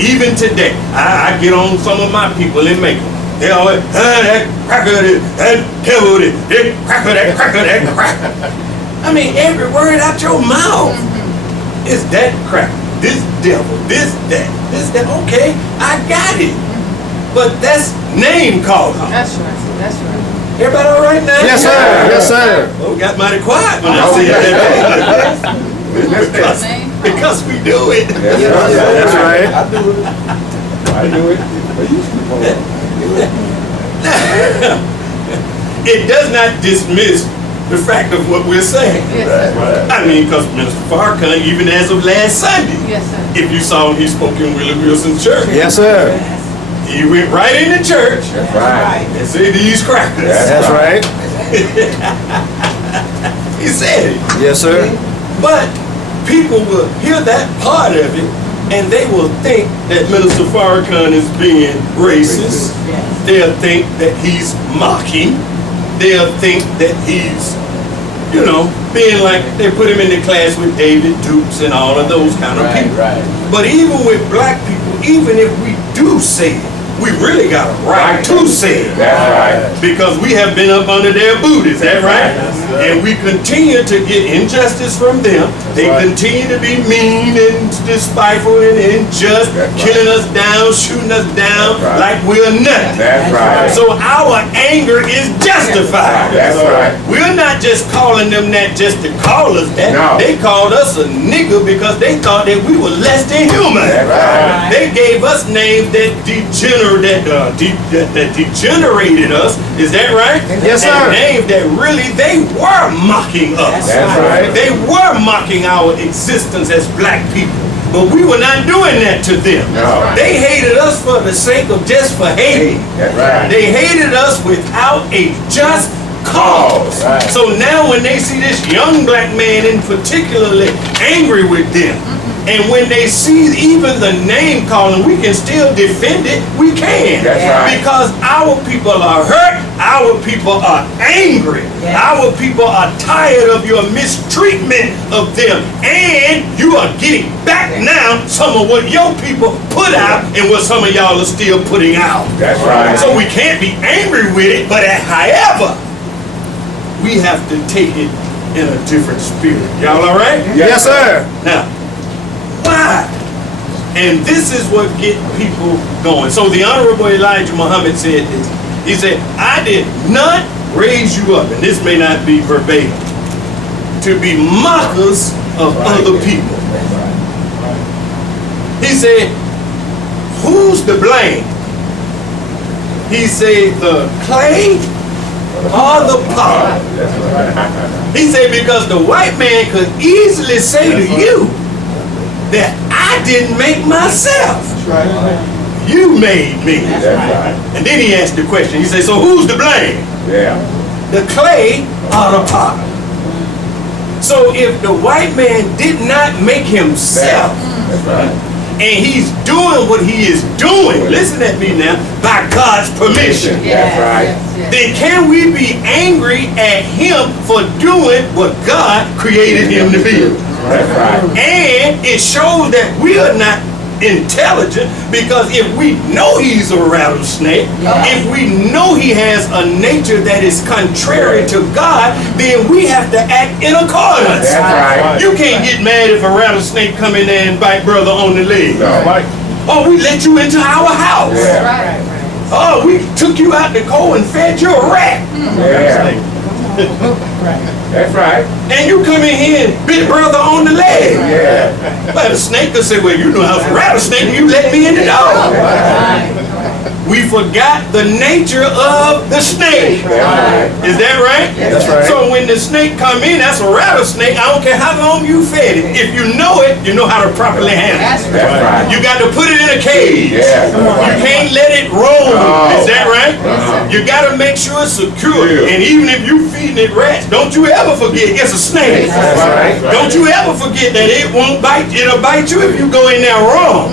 Even today, I get on some of my people and make them. They always, that cracker, that devil, that cracker, that cracker, that cracker. I mean, every word out your mouth is that cracker, this devil, this, that. Okay, I got it. But that's name calling. That's right. That's right. Everybody all right now? Yes, sir. Yes, sir. Well, we got mighty quiet when I Oh, said yeah. that. That's Because we do it. That's right. I do it. I do it. But you sleep on it. It does not dismiss the fact of what we're saying. Yes, sir. I mean, because Minister Farrakhan, even as of last Sunday, Yes, sir. if you saw him, he spoke in Willie Wilson's church. Yes, sir. He went right in the church That's right. and said these crackers. That's right. He said it. Yes, sir. But people will hear that part of it and they will think that Minister Farrakhan is being racist. They'll think that he's mocking. They'll think that he's, being like they put him in the class with David Dukes and all of those kind of people. Right. But even with black people, even if we do say it, we really got a right to say it. That's right. Because we have been up under their boot, is that right? Yes, sir. And we continue to get injustice from them. They right. continue to be mean and despiteful and unjust, That's right. killing us down, shooting us down That's right. like we're nothing. That's right. So our anger is justified. That's right. We're not just calling them that just to call us that. No. They called us a nigger because they thought that we were less than human. That's right. They gave us names that degenerated us. Is that right? Yes, sir. And names that really they were mocking us. That's right. They were mocking our existence as black people. But we were not doing that to them. No. They hated us for the sake of just for hating. That's right. They hated us without a just cause. Right. So now when they see this young black man in particularly angry with them, and when they see even the name calling, we can still defend it. We can. That's right. Because our people are hurt. Our people are angry. Our people are tired of your mistreatment of them. And you are getting back now some of what your people put out and what some of y'all are still putting out. That's right. So we can't be angry with it, but however, we have to take it in a different spirit. Y'all all right? Yes, sir. Now, why? And this is what get people going. So the Honorable Elijah Muhammad said this. He said, I did not raise you up, and this may not be verbatim, to be mockers of other people. He said, who's to blame? He said, the clay of the pot. He said, because the white man could easily say to you that I didn't make myself. You made me. And then he asked the question. He said, so who's to blame? The clay or the pot? So if the white man did not make himself, and he's doing what he is doing, listen at me now, by God's permission, then can we be angry at him for doing what God created him to be? And it shows that we are not intelligent, because if we know he's a rattlesnake, if we know he has a nature that is contrary to God, then we have to act in accordance. You can't get mad if a rattlesnake come in there and bite brother on the leg. Oh, we let you into our house. Oh, we took you out the cold and fed you a rat. That's right. And you come in here and bit brother on the leg. But a snake could say, well, you know, I was a rattlesnake and you let me in the door. We forgot the nature of the snake. Is that right? That's right. So when the snake come in, that's a rattlesnake. I don't care how long you fed it. If you know it, you know how to properly handle it. That's right. You got to put it in a cage. You can't let it roam. Is that right? You got to make sure it's secure. And even if you feeding it rats, don't you ever forget it's a snake. Don't you ever forget that it won't bite. It'll bite you if you go in there wrong.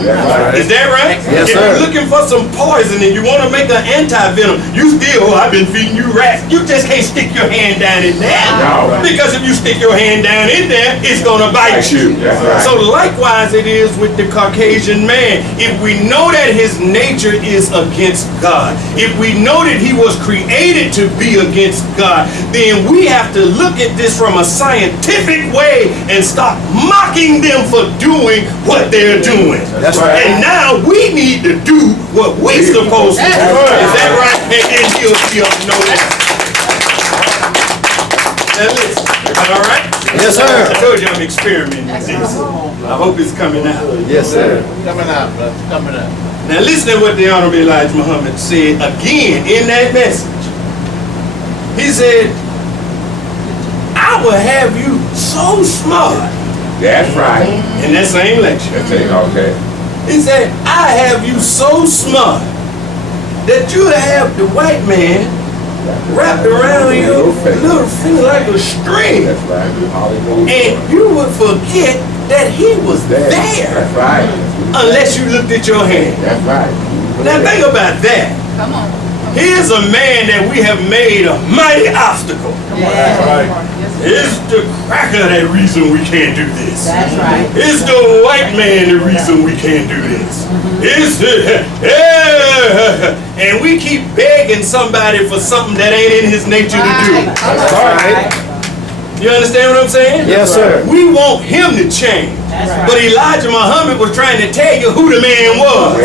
Is that right? Yes, if sir. you're looking for some poison and you want to make an anti-venom, you still, I've been feeding you rats. You just can't stick your hand down in there. Because if you stick your hand down in there, it's going to bite you. So likewise it is with the Caucasian man. If we know that his nature is against God, if we know that he was created to be against God, then we have to look at this from a scientific way and stop mocking them for doing what they're doing. That's right. And now we need to do what we're supposed to do. Is that right? And then he'll be up to know that. Now listen, all right? Yes, sir. I told you I'm experimenting with this. I hope it's coming out. Yes, sir. Coming out, brother. Coming out. Now listen to what the Honorable Elijah Muhammad said again in that message. He said, I will have you so smart. That's right. In that same lecture. Okay. He said, I have you so smart that you have the white man wrapped around your little finger like a string. That's right. And you would forget that he was there. That's right. Unless you looked at your hand. That's right. Now think about that. Come on. Here's a man that we have made a mighty obstacle. It's the cracker that reason we can't do this. That's right. It's the white man the reason we can't do this. It's the, and we keep begging somebody for something that ain't in his nature to do. That's right. You understand what I'm saying? Yes, sir. We want him to change. That's right. But Elijah Muhammad was trying to tell you who the man was.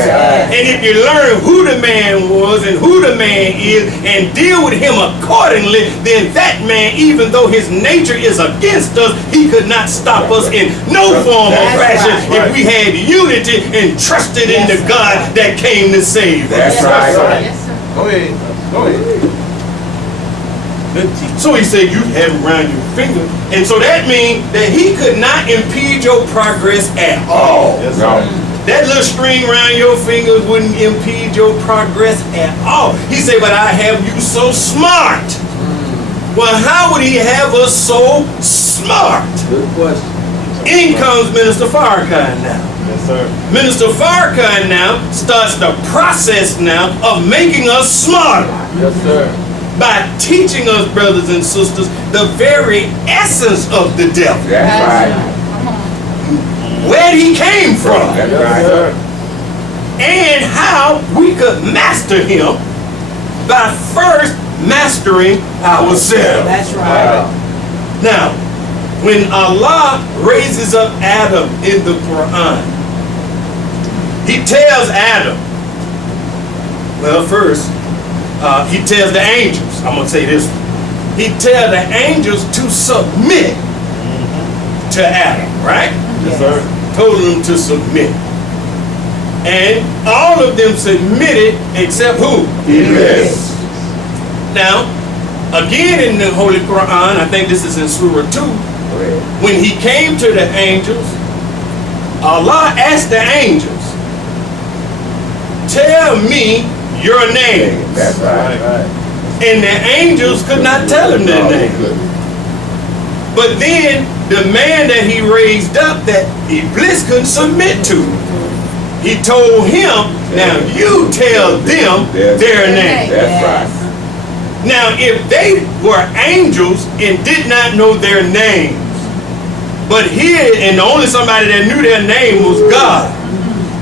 And if you learn who the man was and who the man is and deal with him accordingly, then that man, even though his nature is against us, he could not stop us in no form or fashion if we had unity and trusted in the God that came to save us. That's right. Yes, sir. Go ahead. Go ahead. So he said you have him around your finger. And so that means that he could not impede your progress at all. Yes, No. That little string around your finger wouldn't impede your progress at all. He said, but I have you so smart. Well, how would he have us so smart? Good question. In comes Minister Farrakhan now. Yes, sir. Minister Farrakhan now starts the process now of making us smarter. Yes, sir. By teaching us, brothers and sisters, the very essence of the devil. That's right. Where he came from. That's Yes, right. sir. And how we could master him by first mastering ourselves. That's right. Now, when Allah raises up Adam in the Quran, he tells Adam, well, first, he tells the angels, I'm going to say this, he tells the angels to submit to Adam, right? Yes, sir. Told them to submit. And all of them submitted except who? Yes. Now, Again in the Holy Quran, I think this is in Surah 2, when he came to the angels, Allah asked the angels, tell me your names. That's right. And the angels could not tell him their name. But then the man that he raised up that Iblis couldn't submit to, he told him, now you tell them their name. That's right. Now if they were angels and did not know their names, but here, and the only somebody that knew their name was God.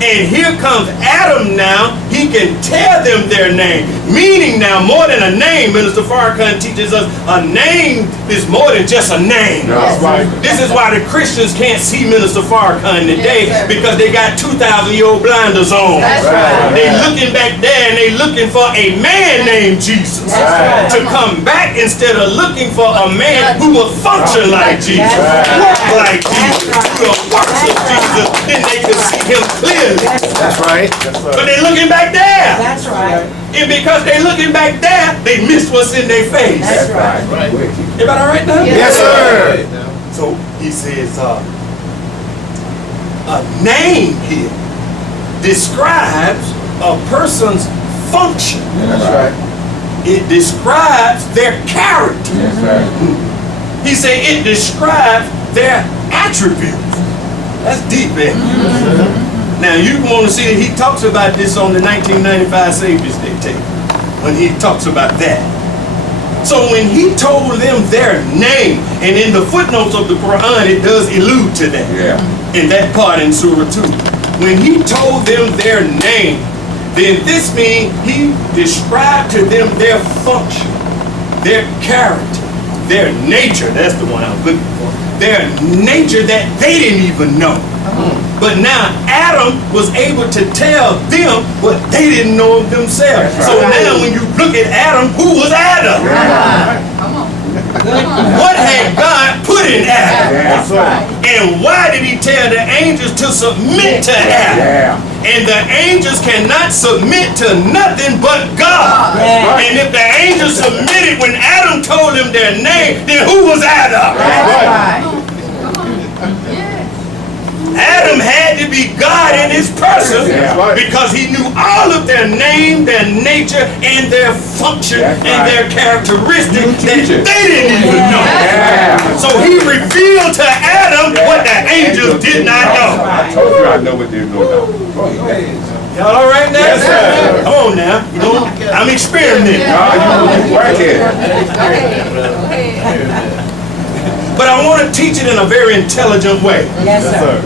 And here comes Adam now, he can tell them their name. Meaning now, more than a name, Minister Farrakhan teaches us, a name is more than just a name. That's right. This is why the Christians can't see Minister Farrakhan today, because they got 2,000-year-old blinders on. That's right. They looking back there and they looking for a man named Jesus to come back instead of looking for a man who will function like Jesus, walk like Jesus, do the works of Jesus, then they can see him clearly. That's right. But they're looking back there. That's right. And because they're looking back there, they miss what's in their face. That's right. Everybody all right now? Yes, sir. So he says, a name here describes a person's function. That's right. It describes their character. That's right. He said it describes their attributes. That's deep, man. Now you want to see that he talks about this on the 1995 Savior's Day tape, when he talks about that. So when he told them their name, and in the footnotes of the Quran it does allude to that, in that part in Surah 2. When he told them their name, then this means he described to them their function, their character, their nature. That's the one I was looking for. Their nature that they didn't even know. But now Adam was able to tell them what they didn't know of themselves. So now when you look at Adam, who was Adam? What had God put in Adam? And why did he tell the angels to submit to Adam? And the angels cannot submit to nothing but God. And if the angels submitted when Adam told them their name, then who was Adam? Adam had to be God in his person because he knew all of their name, their nature, and their function and their characteristics that they didn't even know. So he revealed to Adam what the angels did not know. I told you I know what they don't know. Y'all all right now? Yes, sir. Come on now. You know, I'm experimenting. You working. But I want to teach it in a very intelligent way. Yes, sir.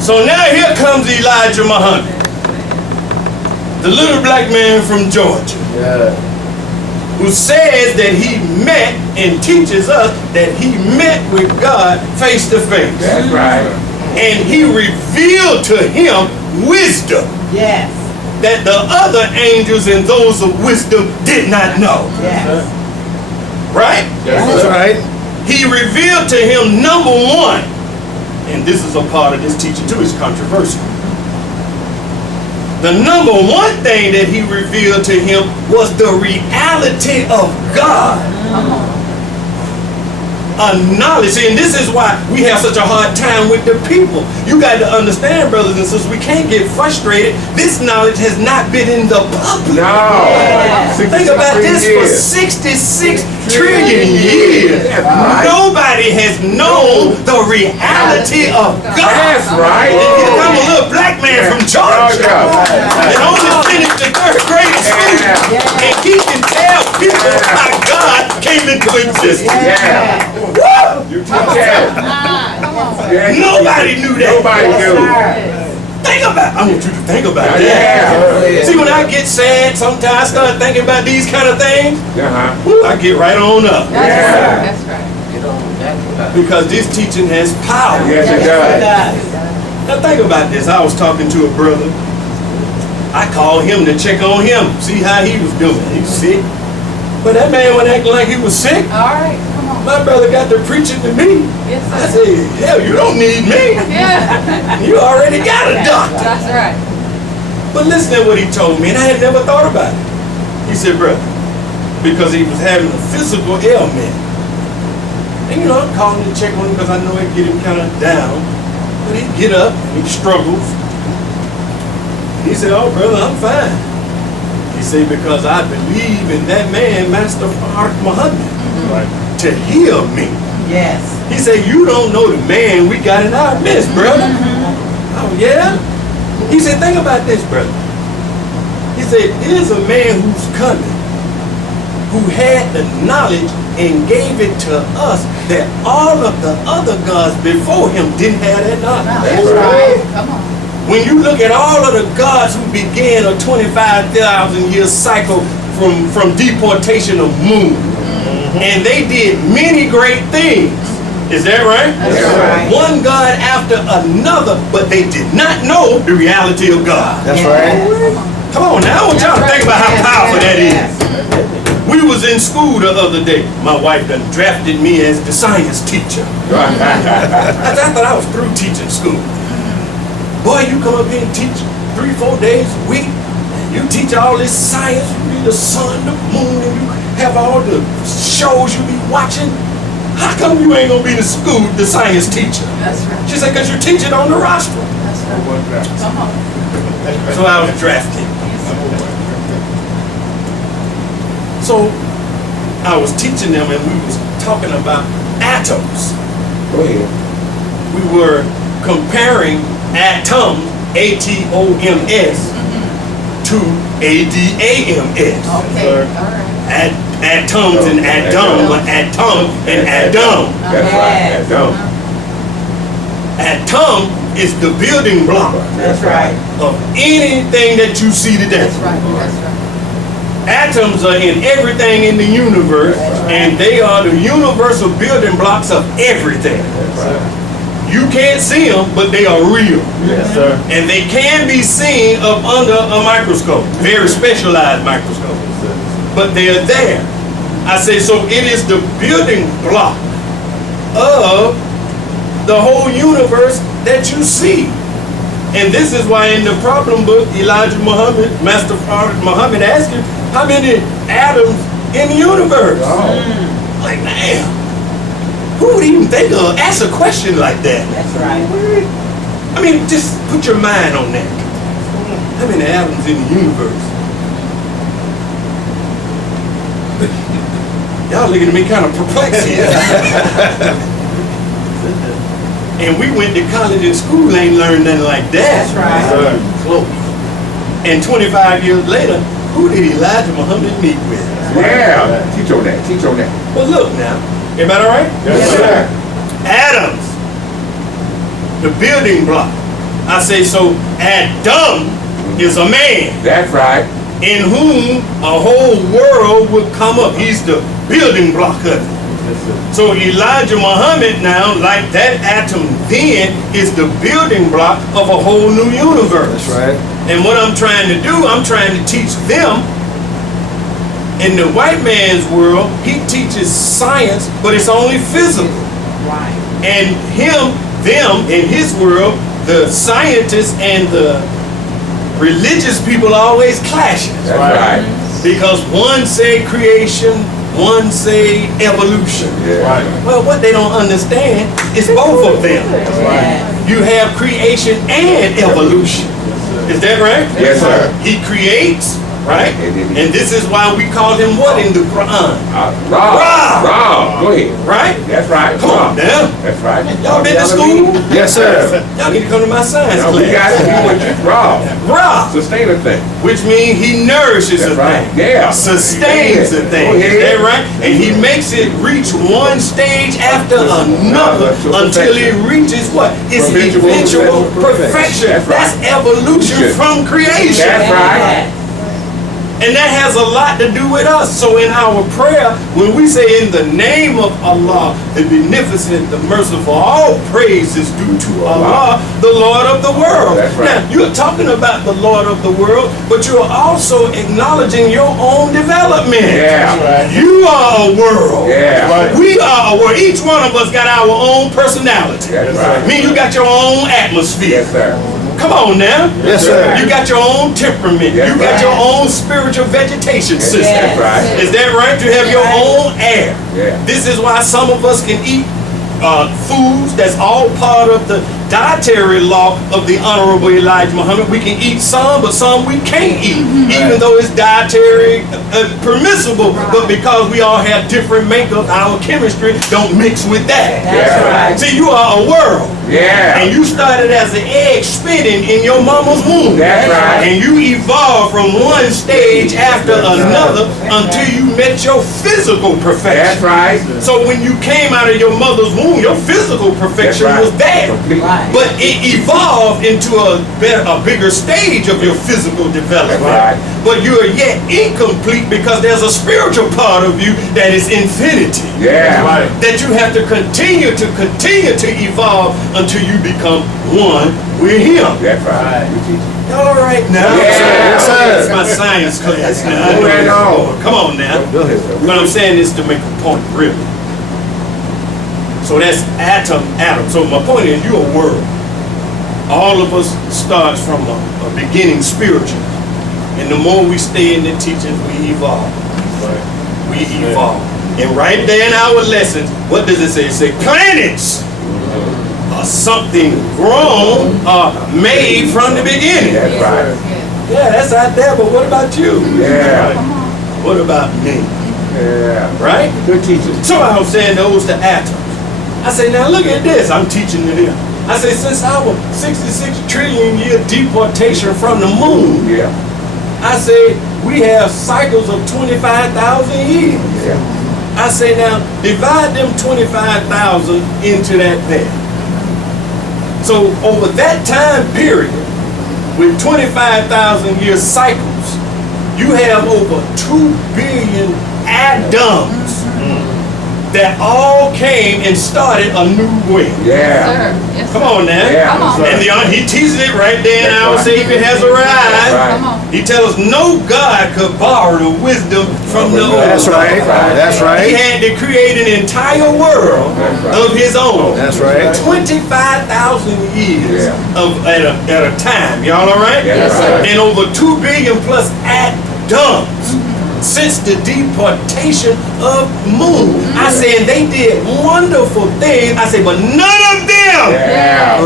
So now here comes Elijah Muhammad, the little black man from Georgia, who says that he met and teaches us that he met with God face to face. That's right. And he revealed to him wisdom Yes. that the other angels and those of wisdom did not know. Yes. Right? That's right. He revealed to him, number one, and this is a part of this teaching too, it's controversial. The number one thing that he revealed to him was the reality of God. A knowledge, and this is why we have such a hard time with the people. You got to understand, brothers and sisters, we can't get frustrated. This knowledge has not been in the public. No. Think about this for 66 trillion years. Nobody has known the reality of God. That's right. Here comes a little black man from Georgia that only finished the 3rd grade of school, and he can tell people how God came into existence. You can tell. Nobody knew that. Nobody knew. Think about. I want you to think about that. See, when I get sad, sometimes I start thinking about these kind of things. Woo, I get right on up. That's right. Because this teaching has power. Yes, it does. Now think about this. I was talking to a brother. I called him to check on him, see how he was doing. He was sick. But that man was acting like he was sick. All right. Come on. My brother got to preaching to me. Yes, I sir. said, hell, you don't need me. Yeah. You already got a doctor. That's right. But listen to what he told me, and I had never thought about it. He said, brother, because he was having a physical ailment. And you know, I'm calling to check on him because I know it get him kind of down. But he get up and he struggles. He said, "Oh, brother, I'm fine." He said, "Because I believe in that man, Master Muhammad, to heal me." Yes. He said, "You don't know the man we got in our midst, brother." Oh, yeah? He said, "Think about this, brother." He said, "Here's a man who's coming, who had the knowledge and gave it to us that all of the other gods before him didn't have that knowledge." That's right. Come on. When you look at all of the gods who began a 25,000 year cycle from deportation of moon, and they did many great things. Is that right? That's right. One God after another, but they did not know the reality of God. That's Yes. right. Come on now, I want y'all to think about how powerful that is. We was in school the other day. My wife done drafted me as the science teacher. I thought I was through teaching school. Boy, you come up here and teach 3-4 days a week. And you teach all this science. You read the sun, the moon, and you have all the shows you be watching. How come you ain't gonna be the science teacher? That's right. She said, "Because you teach it on the rostrum." That's right. Come on. So I was drafted. So I was teaching them and we was talking about atoms. Go ahead. We were comparing atom, A-T-O-M-S, to A-D-A-M-S. Okay. All right. Atoms and Adam, atom and Adam. That's right. That's right. Atom is the building block That's right. of anything that you see today. That's right. That's right. Atoms are in everything in the universe, and they are the universal building blocks of everything. You can't see them, but they are real. Yes, sir. And they can be seen up under a microscope, very specialized microscope. But they are there. I say, so it is the building block of the whole universe that you see. And this is why in the problem book, Elijah Muhammad, Master Muhammad asked him, how many atoms in the universe? Like, damn, who would even think of, ask a question like that? That's right. I mean, just put your mind on that. How many atoms in the universe? Y'all looking at me kind of perplexed here. And we went to college and school, ain't learned nothing like that. That's right. Close. And 25 years later, who did Elijah Muhammad meet with? Yeah. Teach on that. Teach on that. Well, look now. Everybody all right? Yes, sir. Atoms, the building block. I say, so Adam is a man That's right. in whom a whole world would come up. He's the building block of it. So Elijah Muhammad now, like that atom then, is the building block of a whole new universe. That's right. And what I'm trying to do, I'm trying to teach them. In the white man's world, he teaches science, but it's only physical. Right. And them, in his world, the scientists and the religious people always clashes. That's right. Because one say creation, one say evolution. Yeah. Right. Well, what they don't understand is both of them. Yes. You have creation and evolution. Is that right? Yes, sir. He creates, right? And this is why we call him what in the Quran? Ra. Go ahead. Right? That's right. Come on now. That's right. Y'all been to school? Yes, sir. Y'all need to come to my science Now, we got to class. do what you Ra, sustain a thing. which means he nourishes a That's right. thing. Yeah. Sustains a thing. Go Is ahead. that right? And he makes it reach one stage after another until it reaches what? Its eventual perfection. That's right. That's evolution from creation. That's right. And that has a lot to do with us. So in our prayer, when we say in the name of Allah, the beneficent, the merciful, all praise is due to Allah, the Lord of the world. That's right. Now, you're talking about the Lord of the world, but you're also acknowledging your own development. Yeah. You are a world. Yeah. Right. We are a world. Each one of us got our own personality. That's right. I mean, you got your own atmosphere. Yes, sir. Come on now. Yes, sir. You got your own temperament. Yes, You got right. your own spiritual vegetation system. That's right. Is that right? You have your own air. Yeah. This is why some of us can eat foods that's all part of the dietary law of the Honorable Elijah Muhammad. We can eat some, but some we can't eat, even though it's dietary permissible. But because we all have different makeup, our chemistry don't mix with that. That's right. See, you are a world. Yeah. And you started as an egg spitting in your mama's womb. That's right. And you evolved from one stage after another until you met your physical perfection. That's right. So when you came out of your mother's womb, your physical perfection That's right. was there. Complete. Right. But it evolved into a bigger stage of your physical development. That's right. But you are yet incomplete because there's a spiritual part of you that is infinity. Yeah. That you have to continue to evolve until you become one with him. That's right. Y'all all right now? Yeah. Yes, sir. It's my science class now. Go right on. Come on now. Go ahead, sir. What I'm saying is to make a point, really. So that's atom. So my point is, you're a world. All of us starts from a beginning spiritual. And the more we stay in the teachings, we evolve. We evolve. And right there in our lessons, what does it say? It says planets are something grown or made from the beginning. That's right. Yeah, that's out there, but what about you? Yeah. What about me? Yeah. Right? Good teacher. Somebody was saying those the atoms. I say, now look at this. I'm teaching to them. I say, since our 66 trillion year deportation from the moon, Yeah. I say, we have cycles of 25,000 years. Yeah. I say, now divide them 25,000 into that there. So over that time period, with 25,000 year cycles, you have over 2 billion atoms that all came and started a new way. Yeah. Come on now. Yeah. And he teases it right there, and our Savior has arrived. Right. He tells us no God could borrow the wisdom from the old. That's right. That's He right. had to create an entire world of his own. That's right. 25,000 years at a time. Y'all all right? Yes, sir. And over 2 billion plus atoms since the deportation of moon. I said they did wonderful things. I said, but none of them, Yeah.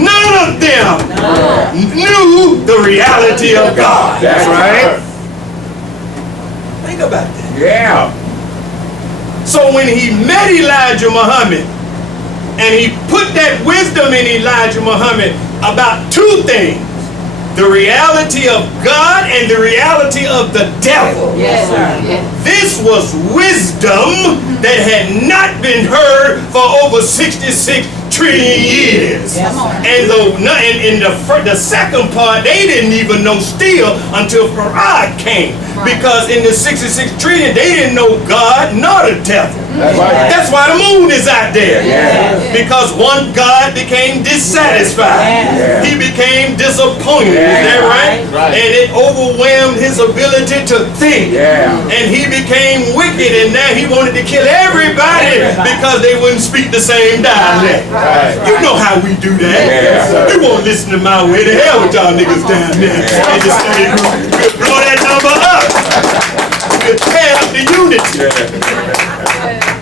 none of them knew the reality of God. That's right. Think about that. Yeah. So when he met Elijah Muhammad, and he put that wisdom in Elijah Muhammad about two things: the reality of God and the reality of the devil. Yes, sir. Yes. This was wisdom that had not been heard for over 66 trillion years. Yes, sir. And in the second part, they didn't even know still until Farad came. Right. Because in the 66 trillion, they didn't know God nor the devil. That's right. That's why the moon is out there. Yeah. Because one God became dissatisfied. Yeah. He became disappointed. Yeah. Is that right? Right. And it overwhelmed his ability to think. Yeah. And he became wicked, and now he wanted to kill everybody because they wouldn't speak the same dialect. Right. You know how we do that. Yeah. You won't listen to my way. The hell with y'all niggas down there. And the study group. We'll blow that number up. We'll tear up the unity.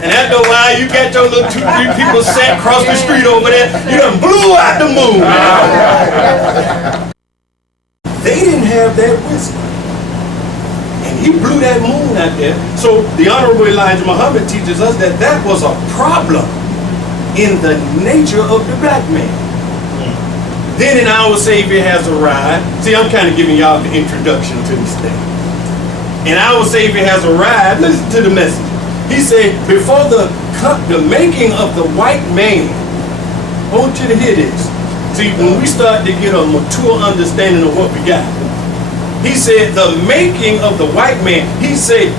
And after a while, you got your little 2-3 people sat across the street over there. You done blew out the moon. They didn't have that wisdom. And he blew that moon out there. So the Honorable Elijah Muhammad teaches us that that was a problem in the nature of the black man. Then in our Savior has arrived. See, I'm kind of giving y'all the introduction to this thing. And our Savior has arrived. Listen to the message. He said, before the making of the white man, I want you to hear this. See, when we start to get a mature understanding of what we got, he said, the making of the white man, he said,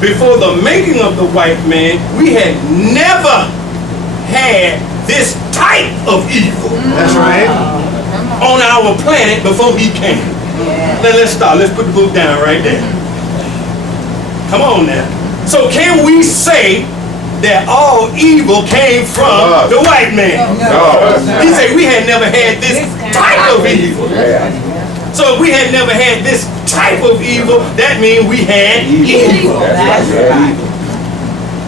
before the making of the white man, we had never had this type of evil That's right. on our planet before he came. Now let's start. Let's put the book down right there. Come on now. So can we say that all evil came from the white man. He said we had never had this type of evil. So if we had never had this type of evil, that means we had evil.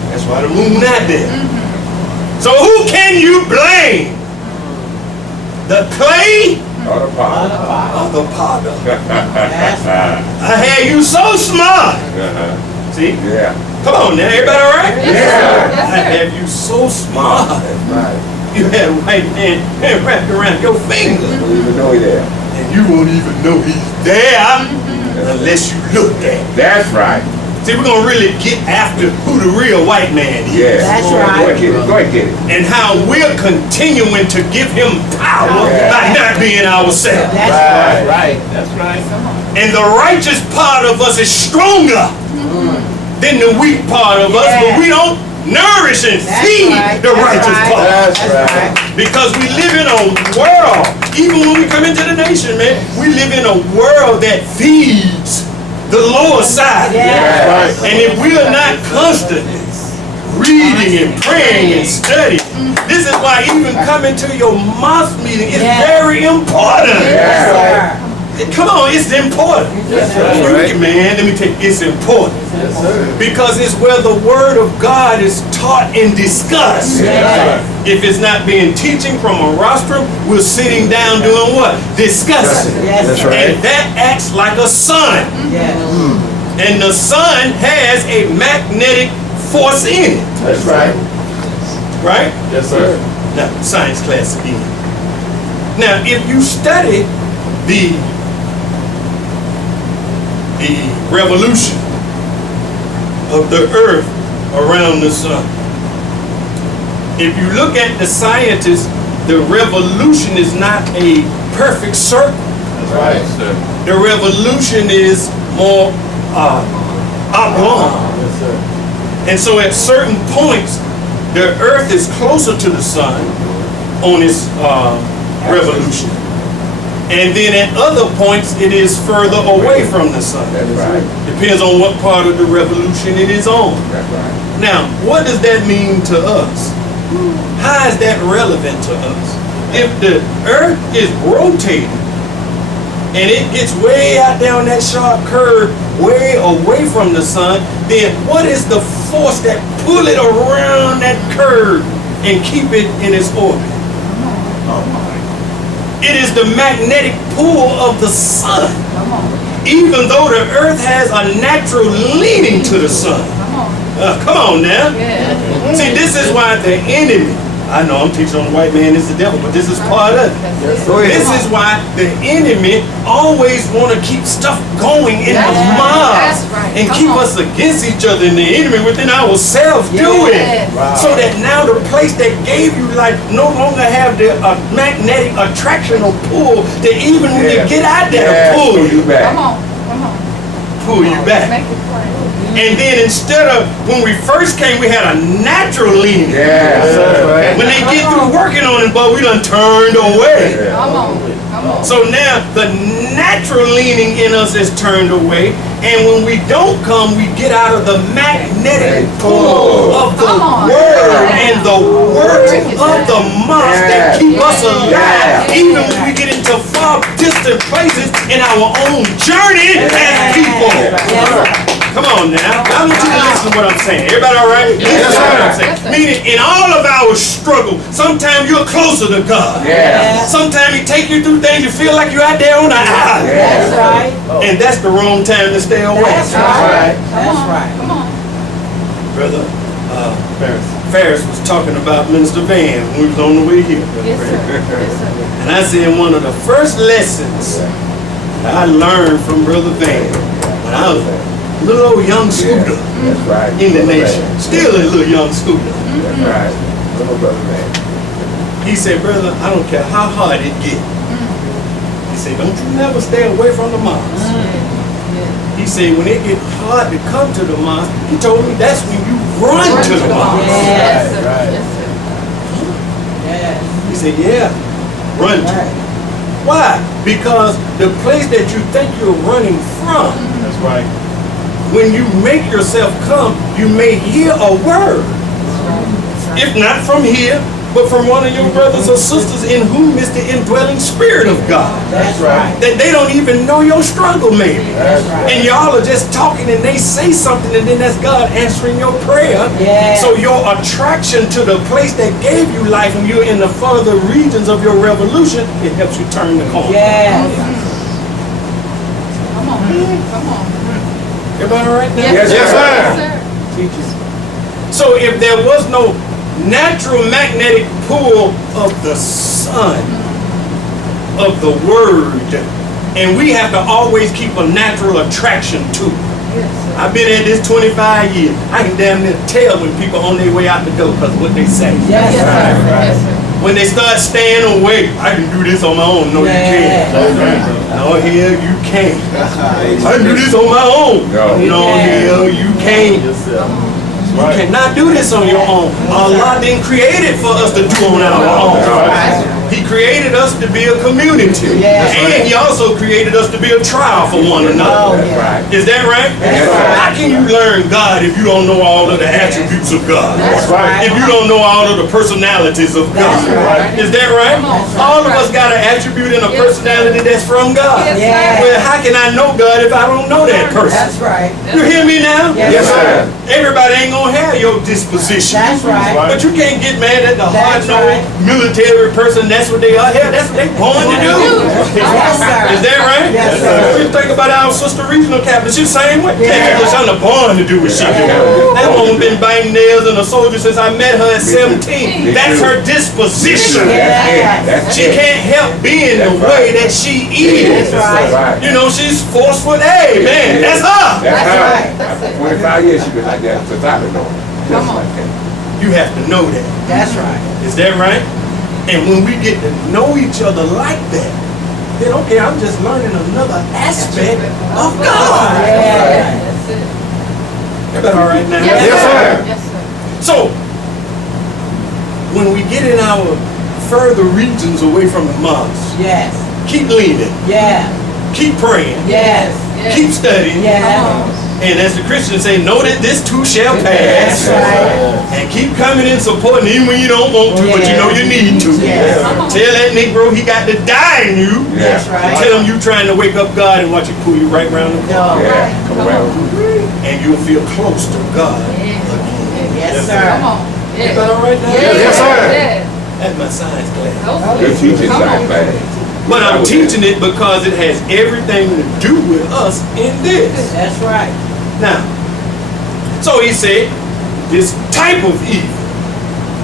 That's why the moon not there. So who can you blame? The clay Or the power. or the potter? I had you so smart. See? Yeah. Come on now, everybody all right? Yeah. I have you so smart. Right. You had a white man wrapped around your finger. Don't even know he there. And you won't even know he's there unless you look at him. That's right. See, we're going to really get after who the real white man is. Yeah. That's Go right. ahead, get it. Go ahead, get it. And how we're continuing to give him power by not being ourselves. That's Right. That's right. And the righteous part of us is stronger than the weak part of us, but we don't nourish and feed the righteous part. That's right. Because we live in a world, even when we come into the nation, man, we live in a world that feeds the lower side. Right. And if we are not constantly reading and praying and studying, this is why even coming to your mosque meeting is very important. right. Come on, it's important. Man, let me tell you, it's important. Yes, sir. Because it's where the word of God is taught and discussed. If it's not being teaching from a rostrum, we're sitting down doing what? Discussing. That's And that acts like a sun. And the sun has a magnetic force in it. That's right. Right? Yes, sir. Now, science class again. Now, if you study the revolution of the earth around the sun, if you look at the scientists, the revolution is not a perfect circle. That's right. The revolution is more oblong. Yes, sir. And so at certain points, the earth is closer to the sun on its revolution. And then at other points, it is further away from the sun. That's right. Depends on what part of the revolution it is on. That's right. Now, what does that mean to us? How is that relevant to us? If the earth is rotating and it gets way out down that sharp curve, way away from the sun, then what is the force that pull it around that curve and keep it in its orbit? It is the magnetic pull of the sun. Even though the earth has a natural leaning to the sun. Come on now. See, this is why the enemy, I know I'm teaching on the white man is the devil, but this is part of it. This is why the enemy always want to keep stuff going in the mind and keep us against each other, and the enemy within ourselves do it. So that now the place that gave you life no longer have the magnetic attractional pull that even when you get out there, pull you back. Pull you back. And then instead of when we first came, we had a natural leaning. Yeah. When they get through working on it, but we done turned away. So now the natural leaning in us is turned away, and when we don't come, we get out of the magnetic pull of the word and the work of the mosque that keep us alive, even when we get into far distant places in our own journey as people. Come on now. I want you to listen to what I'm saying. Everybody all right? Listen to what I'm saying. Meaning, in all of our struggle, sometimes you're closer to God. Sometimes He take you through things you feel like you're out there on the island. That's right. And that's the wrong time to stay away. That's right. That's right. Brother Ferris was talking about Minister Van when we was on the way here. And I said one of the first lessons I learned from Brother Van when I was a little old young scooter That's right. in the nation. Still a little young scooter. That's right. Little brother man. He said, brother, I don't care how hard it get. He said, don't you never stay away from the mosque. He said, when it get hard to come to the mosque, he told me that's when you run to the mosque. He said, yeah, run to it. Why? Because the place that you think you're running from, That's right. when you make yourself come, you may hear a word. If not from here, but from one of your brothers or sisters in whom is the indwelling spirit of God. That's right. That they don't even know your struggle maybe. That's right. And y'all are just talking and they say something and then that's God answering your prayer. Yes. So your attraction to the place that gave you life when you're in the further regions of your revolution, it helps you turn the corner. Yes. Come on. Come on. Everybody all right now? Yes, sir. So if there was no natural magnetic pull of the sun, of the word, and we have to always keep a natural attraction to it. I've been at this 25 years. I can damn near tell when people on their way out the door because of what they say. Yes, sir. When they start staying away, I can do this on my own. No, you can't. No, hell, you can't. I can do this on my own. No, hell, you can't. You cannot do this on your own. Allah didn't create it for us to do on our own. He created us to be a community. And he also created us to be a trial for one another. Is that right? How can you learn God if you don't know all of the attributes of God? If you don't know all of the personalities of God? Is that right? All of us got an attribute and a personality that's from God. Well, how can I know God if I don't know that person? That's right. You hear me now? Yes, sir. Everybody ain't gonna have your disposition. That's right. But you can't get mad at the That's hard-nosed military person. That's what they are. Hell, that's what they born to do. Yes, sir. Is that right? Yes, sir. You think about our sister regional captain. She's the same way. That was on the born to do what she do. That woman been biting nails in a soldier since I met her at 17. That's her disposition. Yes. She can't help being the way that she is. That's right. You know, she's forceful. Hey, man, that's her. That's right. 25 years she been like that since I've been knowing. Come on. You have to know that. That's right. Is that right? And when we get to know each other like that, then okay, I'm just learning another aspect of God. Yeah. That's it. Everybody all right now? Yes, sir. Yes, sir. So, when we get in our further regions away from the mosque, Yes. keep leaning, Yeah. keep praying, Yes. Yes. keep studying, Yeah. and as the Christians say, know that this too shall That's pass. right. And keep coming and supporting even when you don't want to, but you know you need to. Yes. Tell that Negro he got to die in you. That's right. Tell him you trying to wake up God and watch him pull you right round the corner. No. Yeah, come around. And you'll feel close to God. Yes, Come sir. on. Is that all right now? Yes, sir. Yes. That's my science class. Hopefully. Good teaching, Come on. science. But I'm teaching it because it has everything to do with us in this. That's right. Now, so he said, this type of evil.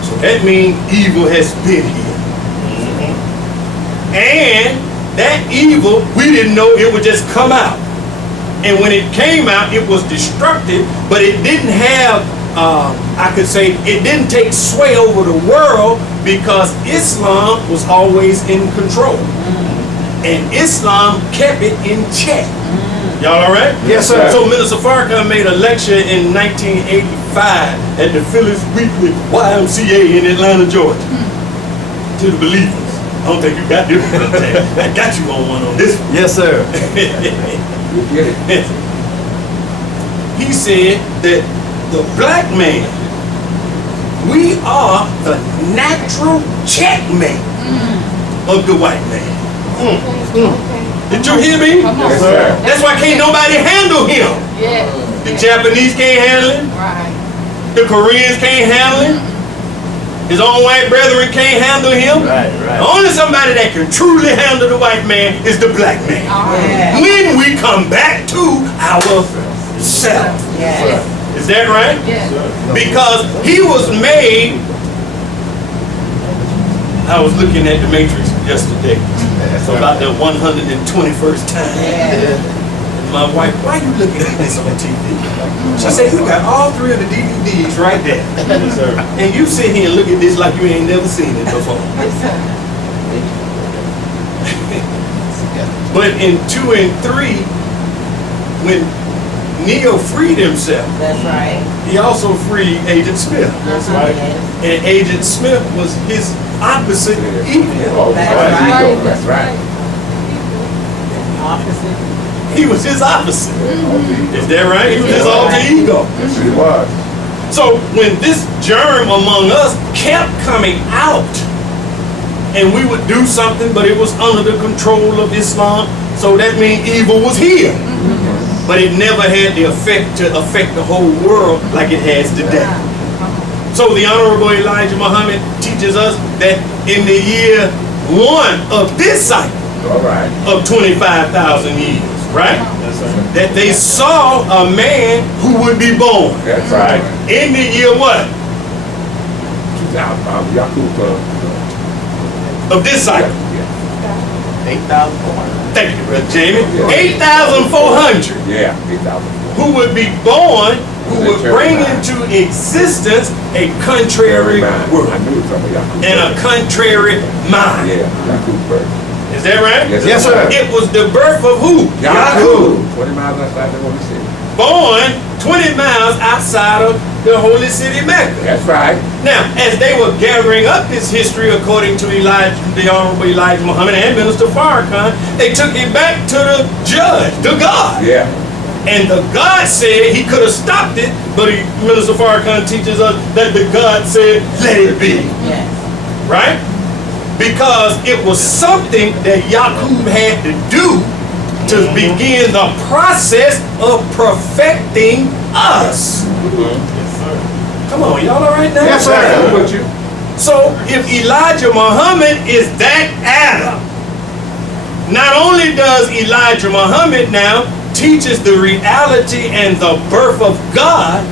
So that means evil has been here. And that evil, we didn't know it would just come out. And when it came out, it was destructive, but it didn't have, I could say, it didn't take sway over the world because Islam was always in control. And Islam kept it in check. Y'all all right? Yes, sir. So Minister Farrakhan made a lecture in 1985 at the Phyllis Weekly YMCA in Atlanta, Georgia. To the believers. I don't think you got this one. I got you on one on this one. Yes, sir. You get it. He said that the black man, we are the natural checkmate of the white man. Did you hear me? Come on. Yes, sir. That's why can't nobody handle him. Yes. The Japanese can't handle him. Right. The Koreans can't handle him. His own white brethren can't handle him. Right, right. Only somebody that can truly handle the white man is the black man. Yeah. When we come back to ourselves. Yeah. Is that right? Yes. Because he was made. I was looking at the Matrix yesterday for about the 121st time. Yeah. My wife, why you looking at this on TV? She said, you got all three of the DVDs right there. Yes, sir. And you sit here and look at this like you ain't never seen it before. Yes, sir. But in 2 and 3, when Neo freed himself, That's right. he also freed Agent Smith. That's right. And Agent Smith was his opposite evil. Oh, That's right. right. That's right. Opposite. He was his opposite. Is that right? He was his alter ego. Yes, it was. So when this germ among us kept coming out, and we would do something, but it was under the control of Islam, so that means evil was here. But it never had the effect to affect the whole world like it has today. So the Honorable Elijah Muhammad teaches us that in the year 1 of this cycle of 25,000 years, right? That they saw a man who would be born. That's right. In the year what? Of this cycle. 8,400. Thank you, Brother Jamie. 8,400. Yeah, 8,000. Who would be born, who would bring into existence a contrary world I knew some of y'all. and a contrary mind. Yeah, Yakub birth. Is that right? Yes, sir. It was the birth of who? Yakub. 20 miles outside the Holy City. Born 20 miles outside of the holy city Mecca. That's right. Now, as they were gathering up this history according to Elijah, the Honorable Elijah Muhammad and Minister Farrakhan, they took it back to the judge, the God. Yeah. And the God said he could have stopped it, but Minister Farrakhan teaches us that the God said, let it be. Yes. Right? Because it was something that Yakub had to do to begin the process of perfecting us. Come on, y'all all right now? Yes, sir. I'm with you. So if Elijah Muhammad is that Adam, not only does Elijah Muhammad now teaches the reality and the birth of God,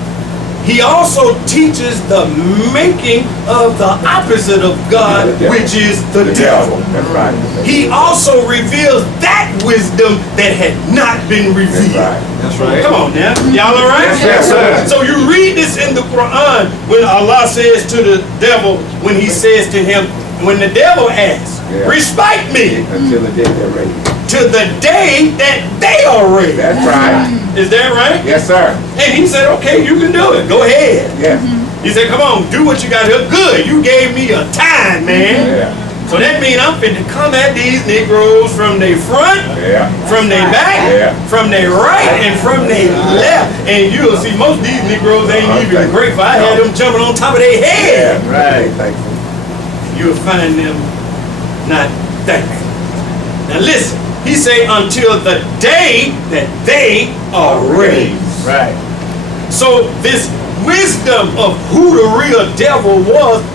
he also teaches the making of the opposite of God, which is the devil. That's right. He also reveals that wisdom that had not been revealed. That's right. Come on now, y'all all right? Yes, sir. So you read this in the Quran when Allah says to the devil, when he says to him, when the devil asks, respite me Until the day they're ready. to the day that they are ready. That's right. Is that right? Yes, sir. And he said, okay, you can do it. Go ahead. Yeah. He said, come on, do what you got to do. Good, you gave me a time, man. Yeah. So that means I'm finna come at these Negroes from their front, Yeah. from their back, Yeah. from their right, and from their left. And you'll see most of these Negroes ain't even grateful. I had them jumping on top of their head. Yeah. Right. Thankful. You'll find them not thankful. Now listen, he say until the day that they are raised. Right. So this wisdom of who the real devil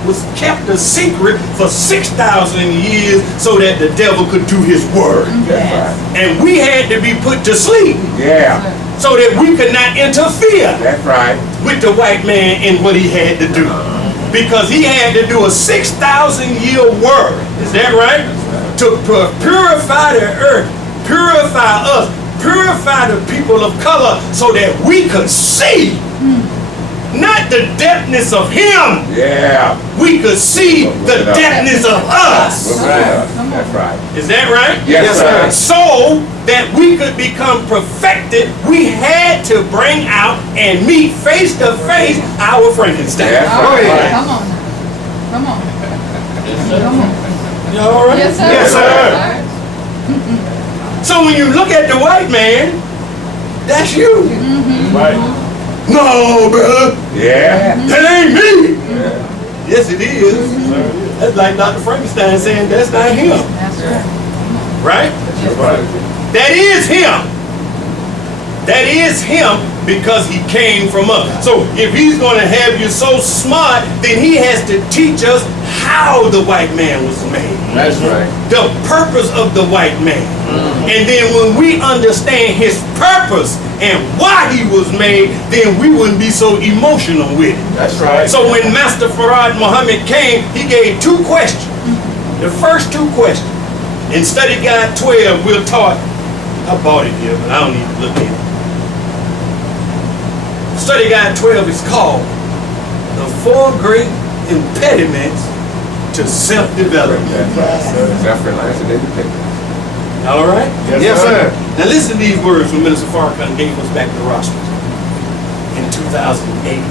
was kept a secret for 6,000 years so that the devil could do his work. Yes. And we had to be put to sleep Yeah. so that we could not interfere That's right. with the white man in what he had to do. Because he had to do a 6,000-year work. Is that right? To purify the earth, purify us, purify the people of color so that we could see not the depthness of him, Yeah. we could see the depthness of us. That's right. Is that right? Yes, sir. So that we could become perfected, we had to bring out and meet face to face our Frankenstein. That's All right, right. come on. Come on. Come on. You all right? Yes, sir. Yes, sir. So when you look at the white man, that's you. Right. No, brother, Yeah. that ain't me. Yes, it is. That's like Dr. Frankenstein saying that's not him, That's right. right? That's right. That is him. That is him because he came from us. So if he's going to have you so smart, then he has to teach us how the white man was made. That's right. The purpose of the white man. And then when we understand his purpose and why he was made, then we wouldn't be so emotional with it. That's right. So when Master Farad Muhammad came, he gave 2 questions. The first 2 questions. In Study Guide 12, we're taught, I bought it here, but I don't need to look at it. Study Guide 12 is called The 4 Great Impediments to Self-Development. Self-reliance and independence. All right? Yes, sir. Now listen to these words when Minister Farrakhan gave us back the roster in 2008.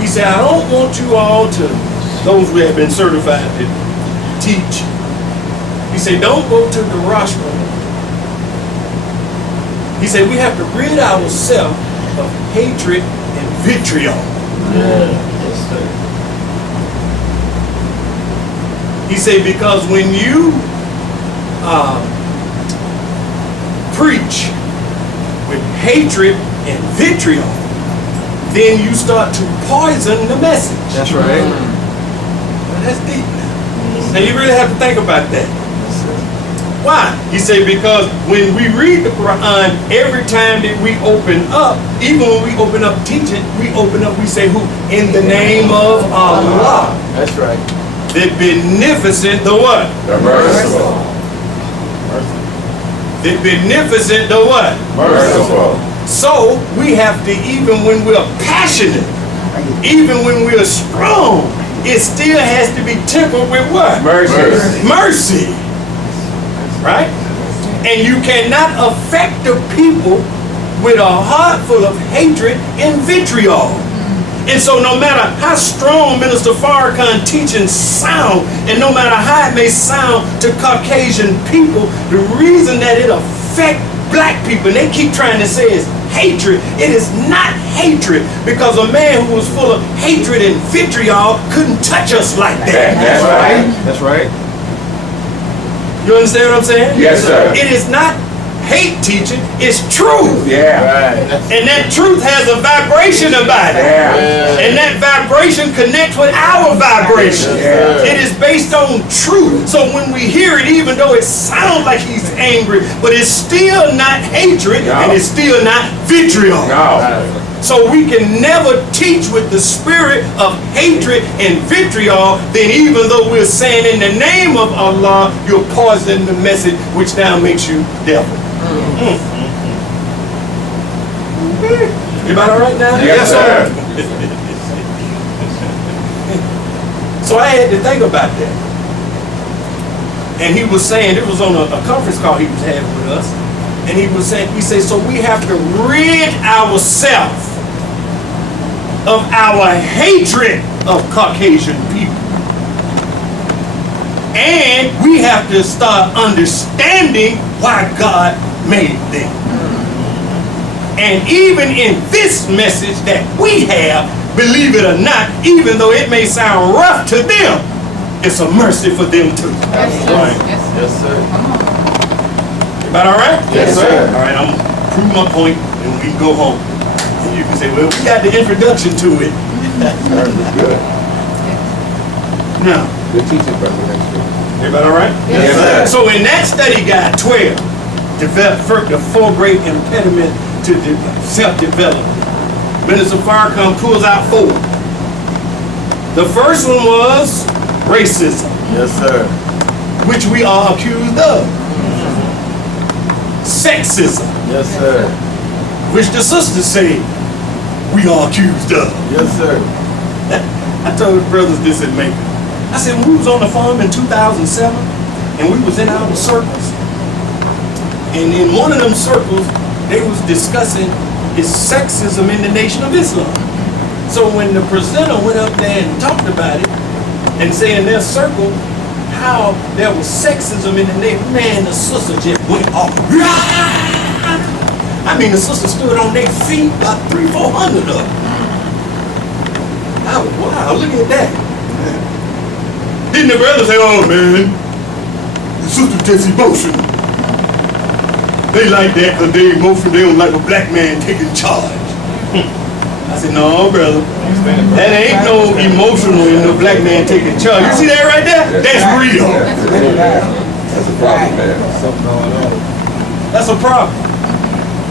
He said, I don't want you all to, those who have been certified to teach. He said, don't go to the rostrum. He said, we have to rid ourselves of hatred and vitriol. Yes, sir. He said, because when you preach with hatred and vitriol, then you start to poison the message. That's right. Well, that's deep now. Now you really have to think about that. Why? He said, because when we read the Quran, every time that we open up, even when we open up teaching, we open up, we say who? In the name of Allah. That's right. The beneficent, the what? The merciful. The beneficent, the what? Merciful. So we have to, even when we're passionate, even when we're strong, it still has to be tempered with what? Mercy. Mercy. Right? And you cannot affect the people with a heart full of hatred and vitriol. And so no matter how strong Minister Farrakhan teachings sound, and no matter how it may sound to Caucasian people, the reason that it affects black people, and they keep trying to say is hatred, it is not hatred, because a man who was full of hatred and vitriol couldn't touch us like that. That's right. That's right. You understand what I'm saying? Yes, sir. It is not hate teaching, it's truth. Yeah. Right. And that truth has a vibration about it. Yeah. And that vibration connects with our vibration. Yeah. It is based on truth. So when we hear it, even though it sounds like he's angry, but it's still not hatred, No. and it's still not vitriol. No. So we can never teach with the spirit of hatred and vitriol, then even though we're saying in the name of Allah, you're poisoning the message, which now makes you devil. Everybody all right now? Yes, sir. So I had to think about that. And he was saying, it was on a conference call he was having with us, and he was saying, he said, so we have to rid ourselves of our hatred of Caucasian people. And we have to start understanding why God made them. And even in this message that we have, believe it or not, even though it may sound rough to them, it's a mercy for them too. Yes, Right. yes, Yes, sir. come on. Everybody all right? Yes, sir. All right, I'm gonna prove my point, and we can go home. And you can say, well, we got the introduction to it. Good. Now, Good teaching, brother. Thanks, sir. everybody all right? Yes, sir. So in that study guide 12, the 4 great impediments to self-development, Minister Farrakhan pulls out 4. The first one was racism, Yes, sir. which we are accused of. Sexism, Yes, sir. which the sisters say we are accused of. Yes, sir. I told the brothers this in Macon. I said, when we was on the farm in 2007, and we was in our circles, and in one of them circles, they was discussing is sexism in the Nation of Islam. So when the presenter went up there and talked about it, and say in their circle how there was sexism in the nation, man, the sister just went off. I mean, the sister stood on their feet, about 300-400 of them. I was, wow, look at that. Didn't the brother say, oh man, the sister just emotional. They like that because they emotional, they don't like a black man taking charge. I said, no, brother, that ain't no emotional in no black man taking charge. You see that right there? That's real. That's a problem, man. Something going on. That's a problem.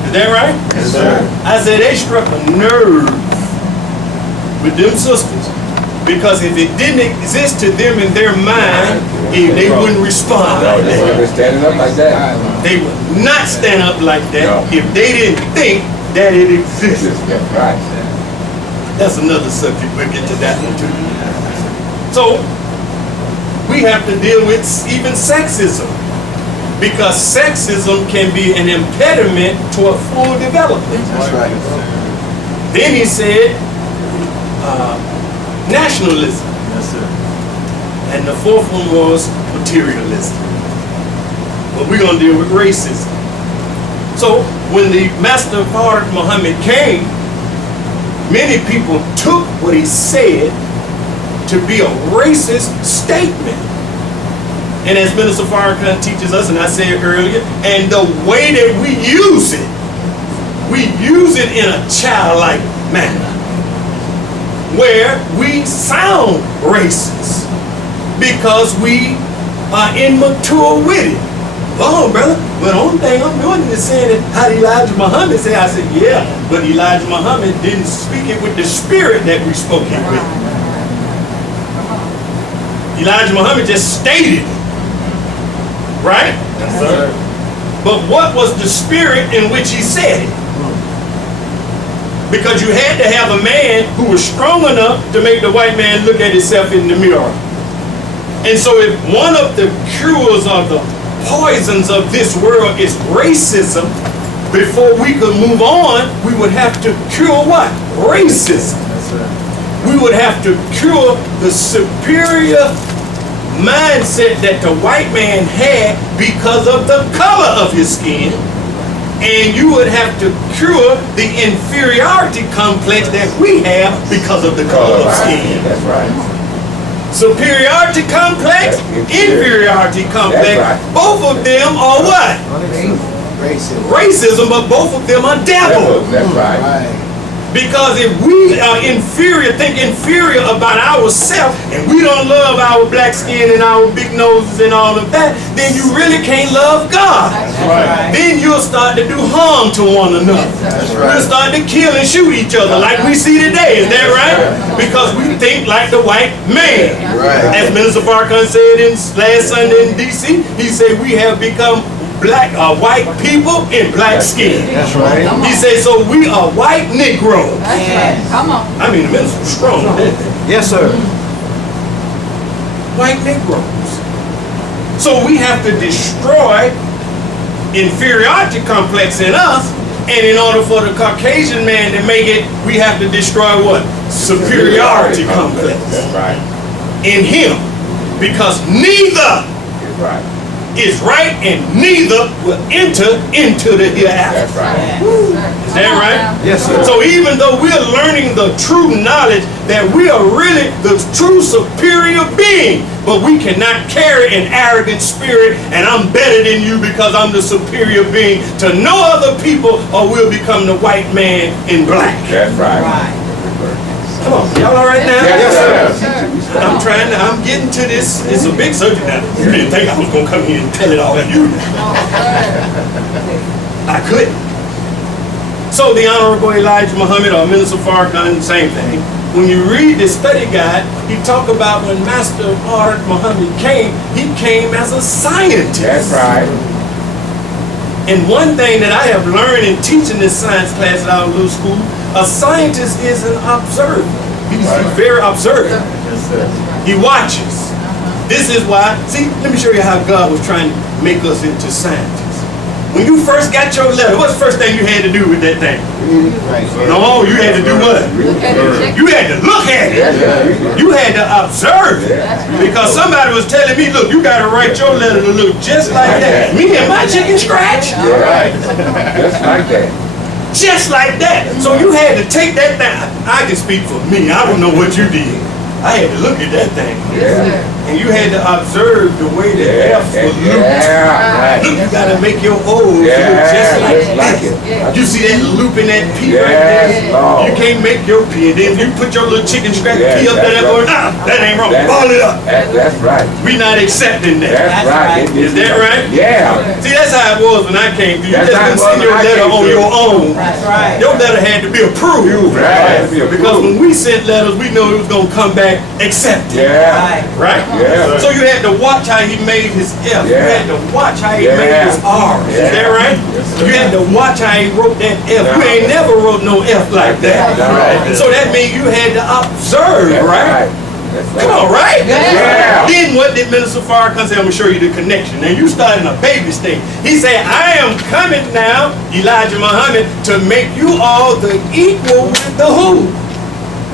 Is that right? Yes, sir. I said they struck a nerve with them sisters, because if it didn't exist to them in their mind, they wouldn't respond like They that. were standing up like that. They would not stand up like that No. if they didn't think that it existed. Right. That's another subject. We'll get to that one too. So we have to deal with even sexism, because sexism can be an impediment to a full development. That's right. Then he said nationalism, Yes, sir. and the 4th one was materialism. But we're gonna deal with racism. So when the Master Darryl Muhammad came, many people took what he said to be a racist statement. And as Minister Farrakhan teaches us, and I said earlier, and the way that we use it in a childlike manner, where we sound racist because we are immature with it. Oh, brother, but the only thing I'm doing is saying it how Elijah Muhammad said. I said, yeah, but Elijah Muhammad didn't speak it with the spirit that we spoke it with. Elijah Muhammad just stated it. Right? Yes, sir. But what was the spirit in which he said it? Because you had to have a man who was strong enough to make the white man look at himself in the mirror. And so if one of the cures of the poisons of this world is racism, before we could move on, we would have to cure what? Racism. Yes, sir. We would have to cure the superior mindset that the white man had because of the color of his skin, and you would have to cure the inferiority complex that we have because of the color of skin. That's right. Superiority complex, inferiority complex, both of them are what? Racism, but both of them are devils. That's right. Because if we are inferior, think inferior about ourselves, and we don't love our black skin and our big noses and all of that, then you really can't love God. Right. Then you'll start to do harm to one another. right. We'll start to kill and shoot each other like we see today. Is that right? Because we think like the white man. Right. As Minister Farrakhan said last Sunday in D.C., he said we have become white people in black skin. That's right. He said, so we are white Negroes. That's right. Come on. I mean, the minister was strong. Yes, sir. White Negroes. So we have to destroy inferiority complex in us, and in order for the Caucasian man to make it, we have to destroy what? Superiority complex That's right. in him. Because neither That's right. is right and neither will enter into the hereafter. That's right. Is that right? Yes, sir. So even though we're learning the true knowledge that we are really the true superior being, but we cannot carry an arrogant spirit and I'm better than you because I'm the superior being to no other people, or we'll become the white man in black. That's right. Come on, y'all all right now? Yes, sir. I'm getting to this. It's a big subject now. You didn't think I was going to come here and tell it all to you. I couldn't. So the Honorable Elijah Muhammad or Minister Farrakhan, same thing. When you read the study guide, he talk about when Master Darryl Muhammad came, he came as a scientist. That's right. And one thing that I have learned in teaching this science class at our little school, a scientist is an observer. He's very observant. Yes, sir. He watches. This is why, see, let me show you how God was trying to make us into scientists. When you first got your letter, what's the first thing you had to do with that thing? Right. No, you had to do what? You had to look at it. You had to observe it. Because somebody was telling me, look, you got to write your letter to look just like that. Me and my chicken scratch? Right. Just like that. Just like that. So you had to take that thing. I can speak for me. I don't know what you did. I had to look at that thing. Yeah. And you had to observe the way the F was looped. Yeah. Look, you got to make your O's look just like it. You see that loop in that P right Yes, there? Lord. You can't make your P. And then you put your little chicken scratch Yes, P up there that's going, right. that ain't wrong. Ball it up. That's right. We not accepting that. That's right. Is that right? Yeah. See, that's how it was when I came through. You That's just how couldn't send it was your when I letter came on through. your own. That's right. Your letter had to be approved. Right. Because when we sent letters, we knew it was going to come back accepted. Yeah. Right? Yeah. So you had to watch how he made his F. You Yeah. had to watch how he Yeah. made his R's. Is Yeah. that right? Yes, sir. You had to watch how he wrote that F. No. You ain't never wrote no F like that. No. So that means you had to observe, That's right? That's right. Come on, right? Yeah. Then what did Minister Farrakhan say? I'm going to show you the connection. Now you start in a baby state. He said, I am coming now, Elijah Muhammad, to make you all the equal with the who?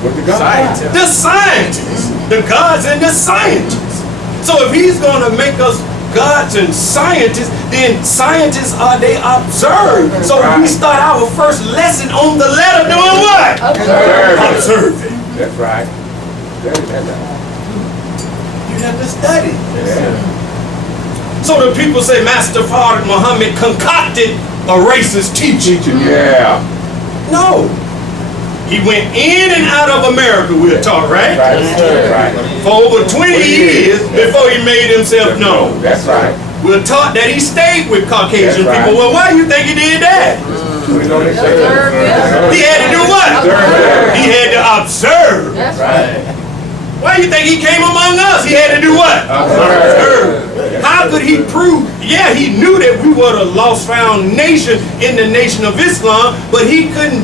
With the God. The scientists. The gods and the scientists. So if he's going to make us gods and scientists, then scientists are they observe. So we start our first lesson on the letter doing what? Observing. That's right. You have to study. Yeah. So the people say Master Darryl Muhammad concocted a racist teaching. Yeah. No. He went in and out of America, we're taught, right? Right. For over 20 years before he made himself known. That's right. We're taught that he stayed with Caucasian That's right. people. Well, why do you think he did that? He had to do what? He had to observe. That's Right. Why do you think he came among us? He had to do what? Observe. How could he prove? Yeah, he knew that we were the lost found nation in the Nation of Islam, but he couldn't,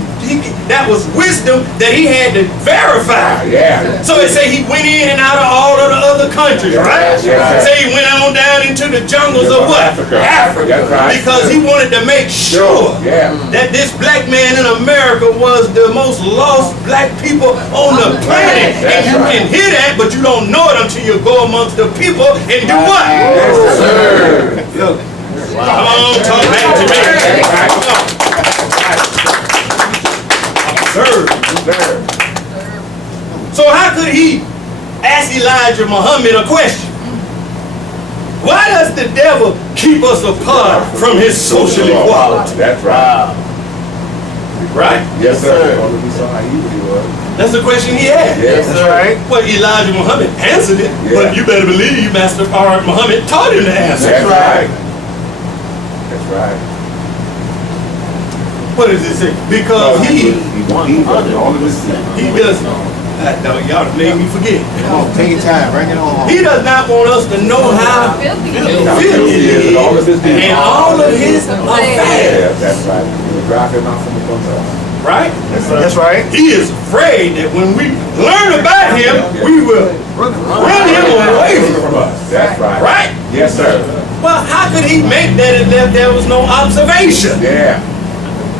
that was wisdom that he had to verify. Yeah. So it say he went in and out of all of the other countries, right? Say he went on down into the jungles of what? Africa. Africa. That's right. Because he wanted to make sure Yeah. that this black man in America was the most lost black people on the planet. And That's you right. can hear that, but you don't know it until you go amongst the people and do what? Yes, sir. Come on, talk back to me. Come on. Observe. So how could he ask Elijah Muhammad a question? Why does the devil keep us apart from his social equality? That's right. Wow. Right? Yes, sir. We saw how evil he was. That's the question he asked. Yes, That's right. Well, Elijah Muhammad answered it, but you better believe Master Darryl Muhammad taught him to answer. That's right. That's right. What does it say? Because he all of his sin. does. No, y'all made me forget. Come on, take your time, bring it on. He does not want us to know how filthy. filthy he is And all of his deeds. and all of his affairs. Yeah, that's right. You will drive him out from the front. Right? That's right. He is afraid that when we learn about him, we will run him away from us. That's right. Right? Yes, sir. Well, how could he make that if there was no observation? Yeah.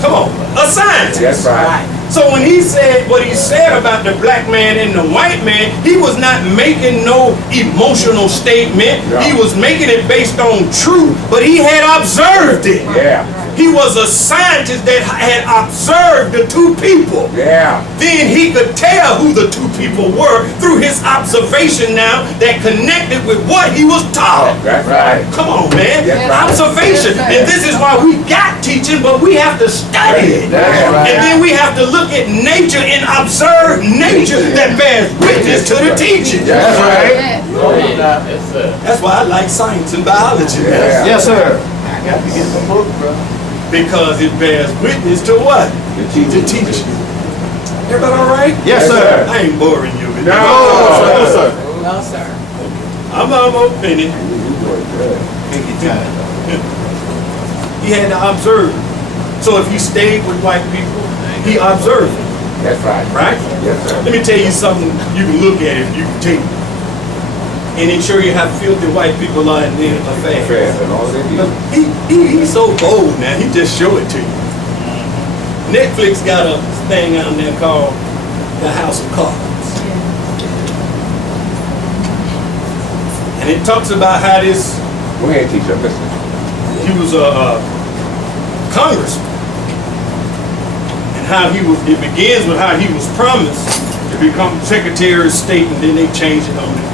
Come on, a scientist. That's right. So when he said what he said about the black man and the white man, he was not making no emotional statement. No. He was making it based on truth, but he had observed it. Yeah. He was a scientist that had observed the two people. Yeah. Then he could tell who the two people were through his observation now that connected with what he was taught. That's right. Come on, man. Yes, sir. Observation. Yes, sir. And this is why we got teaching, but we have to study it. That's right. And then we have to look at nature and observe nature that bears witness to the teaching. That's right. Yes, sir. That's why I like science and biology, man. Yes, sir. I got to get some book, bro. Because it bears witness to what? The To teaching. teach. Everybody all right? Yes, sir. I ain't boring you. No, No, sir. No, sir. I'm finished. Take your time. He had to observe. So if he stayed with white people, he observed, That's right. right? Yes, sir. Let me tell you something you can look at if you can take. And it show you how filthy white people are in their affairs. Fast and all they Look, do. he's so bold now, he just show it to you. Netflix got a thing out there called The House of Cards. And it talks about how this, Go ahead, teacher. Listen. he was a congressman. And how he was, it begins with how he was promised to become Secretary of State, and then they changed it on him.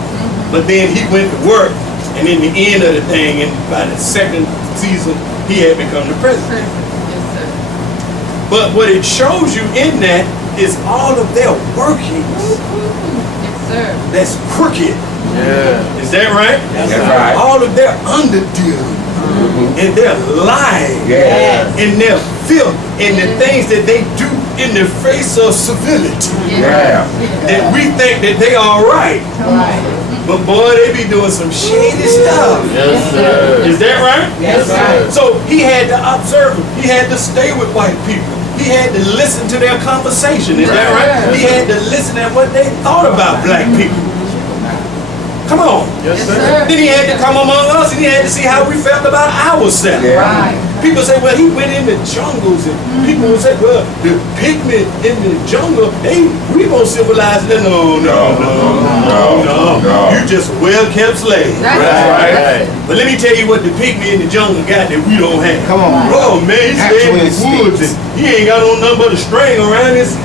But then he went to work, and in the end of the thing, and by the second season, he had become the president. But what it shows you in that is all of their workings that's crooked. Yeah. Is that right? That's right. All of their underdealing, and their lying, Yeah. and their filth, and the things that they do in the face of civility. Yeah. That we think that they are right. But boy, they be doing some shady stuff. Yes, sir. Is that right? Yes, sir. So he had to observe them. He had to stay with white people. He had to listen to their conversation. Is that right? He had to listen at what they thought about black people. Come on. Yes, sir. Then he had to come among us, and he had to see how we felt about ourselves. Yeah. People say, well, he went in the jungles, and people will say, well, the pigment in the jungle, we gonna civilize them. No. You just a well-kept slave. Right. But let me tell you what the pygmy in the jungle got that we don't have. Come on. Oh man, he stayed in the woods and he ain't got on nothing but a string around his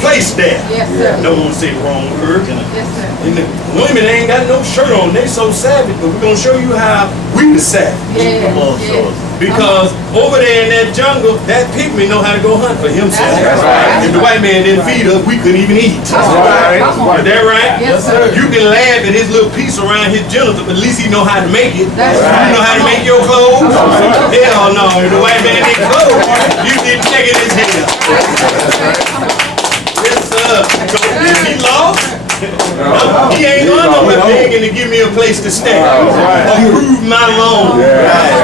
place there. Yes, sir. Don't want to say the wrong word. Yes, sir. And the women ain't got no shirt on. They so savage, but we're gonna show you how we the savage. Yes, Come on, show us. Because over there in that jungle, that pygmy know how to go hunt for himself. That's right. If the white man didn't feed us, we couldn't even eat. Come on. Come on. Is that right? Yes, sir. You can laugh at his little piece around his genitals, but at least he know how to make it. That's You right. know how to make your clothes? Hell no. If the white man didn't clothes, you didn't check in his hair. Yes, sir. So if he lost, he ain't gonna know what begging to give me a place to stay. Approve my loan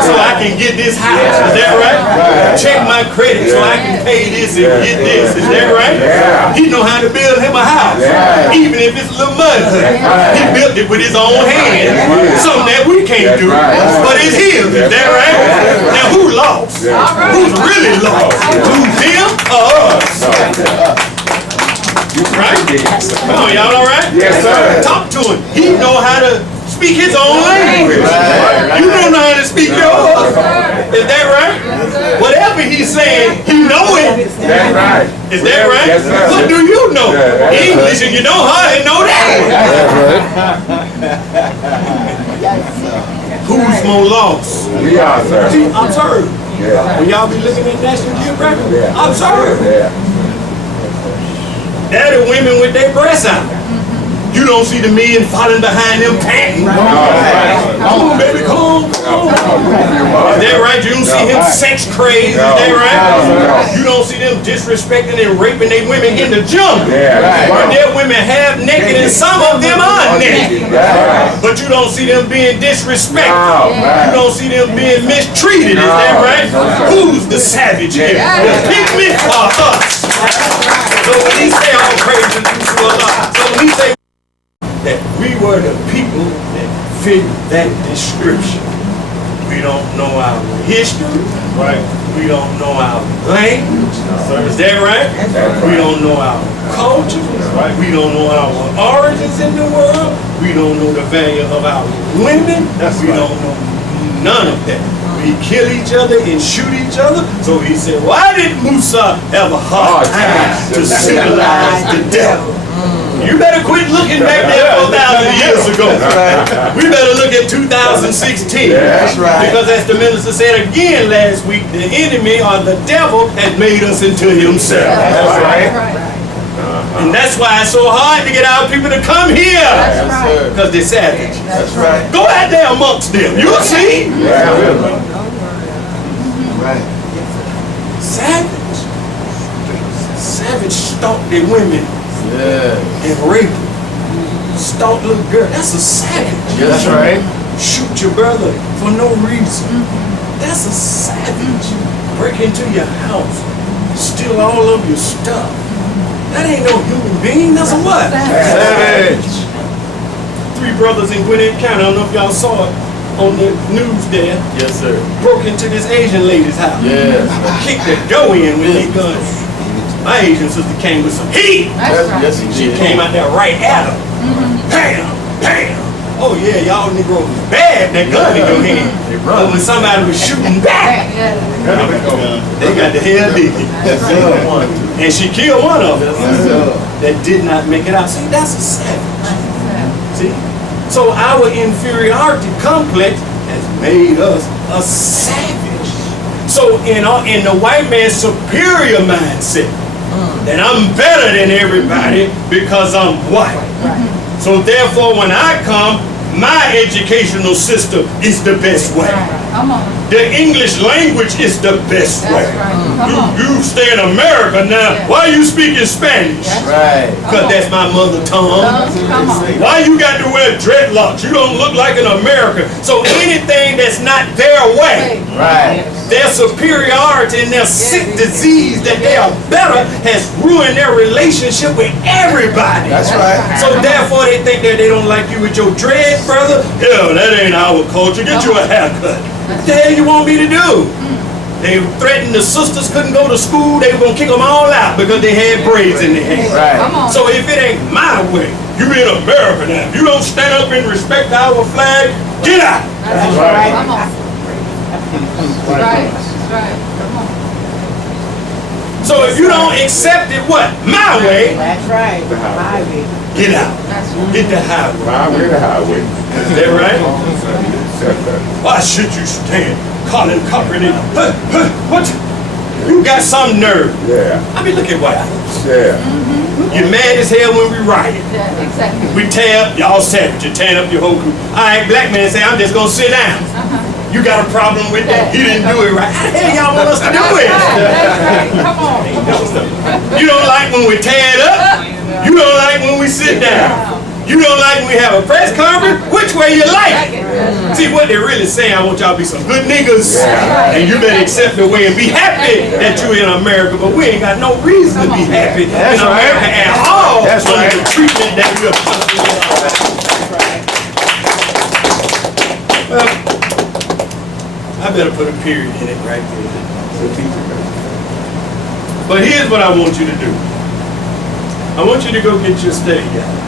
so I can get this house. Is that right? Check my credit so I can pay this and get this. Is that right? He know how to build him a house. Even if it's a little mud hut. He built it with his own hands. Something that we can't do. But it's his. Is that right? Now who lost? Who's really lost? Who's him or us? Right? Come on, y'all all right? Yes, sir. Talk to him. He know how to speak his own language. You don't know how to speak yours. Is that right? Whatever he's saying, he know it. That's right. Is that right? Yes, sir. What do you know? English, and you don't hardly know that. Who's more lost? We are, sir. See, observe. Yeah. When y'all be looking at National Geographic, Yeah. observe. Yeah. They're the women with their breasts out. You don't see the men falling behind them panting. Come on, baby, come on. Is that right? You don't see him sex crazy. Is that right? You don't see them disrespecting and raping their women in the jungle. Where their women half naked and some of them are naked. But you don't see them being disrespected. You don't see them being mistreated. Is that right? Who's the savage here? The pygmy or us? So when he say all praise to Allah, so when he say that we were the people that fit that description. We don't know our history. Right. We don't know our language. Is that right? We don't know our culture. Right. We don't know our origins in the world. We don't know the value of our women. We don't know none of that. We kill each other and shoot each other. So he said, why did Musa have a hard time to civilize the devil? You better quit looking back there 4,000 years ago. We better look at 2016. That's right. Because as the minister said again last week, the enemy or the devil has made us into himself. That's right. And that's why it's so hard to get our people to come here. Because they're savage. That's right. Go out there amongst them. You'll see. Right. Savage. Savage stalk their women and rape them. Stalk little girl. That's a savage. That's right. Shoot your brother for no reason. That's a savage. Break into your house. Steal all of your stuff. That ain't no human being. That's a what? Savage. 3 brothers in Gwinnett County. I don't know if y'all saw it on the news there. Yes, sir. Broke into this Asian lady's house. Yes. Kicked the door in with their guns. My Asian sister came with some heat. That's right. Yes, he She did. came out there right at her. Bam! Bam! Oh yeah, y'all Negroes was bad, that gun in your hand. But when somebody was shooting back, Yeah. they got the hell did it. Yes, sir. And she killed one of them Yes, sir. that did not make it out. See, that's a savage. See? So our inferiority complex has made us a savage. So in the white man's superior mindset, that I'm better than everybody because I'm white. So therefore when I come, my educational system is the best way. Come on. The English language is the best way. That's right. Come on. You stay in America now. Why are you speaking Spanish? Right. Because that's my mother tongue. Come on. Why you got to wear dreadlocks? You don't look like an American. So anything that's not their way, Right. their superiority and their sick disease that they are better has ruined their relationship with everybody. That's right. So therefore they think that they don't like you with your dreads. black brother, yeah, that ain't our culture. Get you a haircut. What the hell you want me to do? They threatened the sisters couldn't go to school. They were going to kick them all out because they had braids in their hair. Come on. So if it ain't my way, you in America now. If you don't stand up and respect our flag, get out. That's right. Come on. Right. Right. Come on. So if you don't accept it, what? My way, That's right. My way. get out. That's right. Get the highway. Highway to highway. Is that right? Why should you stand calling Kaepernick? What? You got some nerve. Yeah. I mean, look at white folks. Yeah. You're mad as hell when we riot. Yeah, exactly. We tear up, y'all savage. You tearing up your whole crew. All right, black man say, I'm just gonna sit down. You got a problem with that? He didn't do it right. How the hell y'all want us to do it? That's right. Come on. You don't like when we tear it up. You don't like when we sit down. You don't like when we have a press conference. Which way you like it? See what they're really saying. I want y'all to be some good niggas, and you better accept the way and be happy that you're in America. But we ain't got no reason to be happy in America at all. That's under right. the treatment that we're putting. Well, I better put a period in it right there. But here's what I want you to do. I want you to go get your study guide.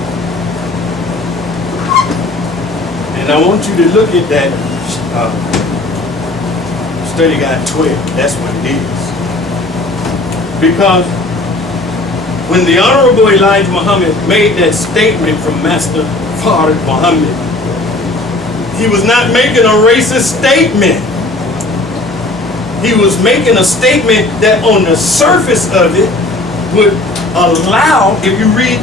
And I want you to look at that study guide 12. That's what it is. Because when the Honorable Elijah Muhammad made that statement from Master Darryl Muhammad, he was not making a racist statement. He was making a statement that on the surface of it would allow, if you read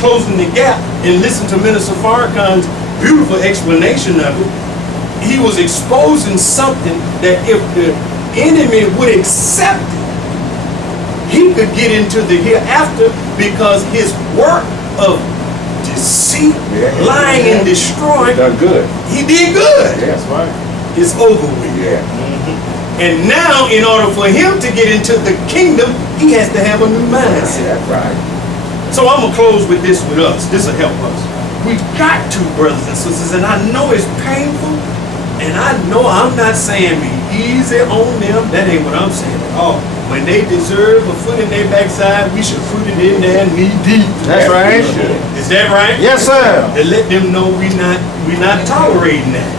Closing the Gap and listen to Minister Farrakhan's beautiful explanation of it, he was exposing something that if the enemy would accept it, he could get into the hereafter, because his work of deceit, lying and destroying, Done good. he did good. Yeah, that's right. It's over with. Yeah. And now, in order for him to get into the kingdom, he has to have a new mindset. That's right. So I'm gonna close with this with us. This will help us. We got to, brothers and sisters, and I know it's painful, and I know I'm not saying be easy on them. That ain't what I'm saying at all. When they deserve a foot in their backside, we should put it in there knee deep. That's right. Is that right? Yes, sir. To let them know we not tolerating that.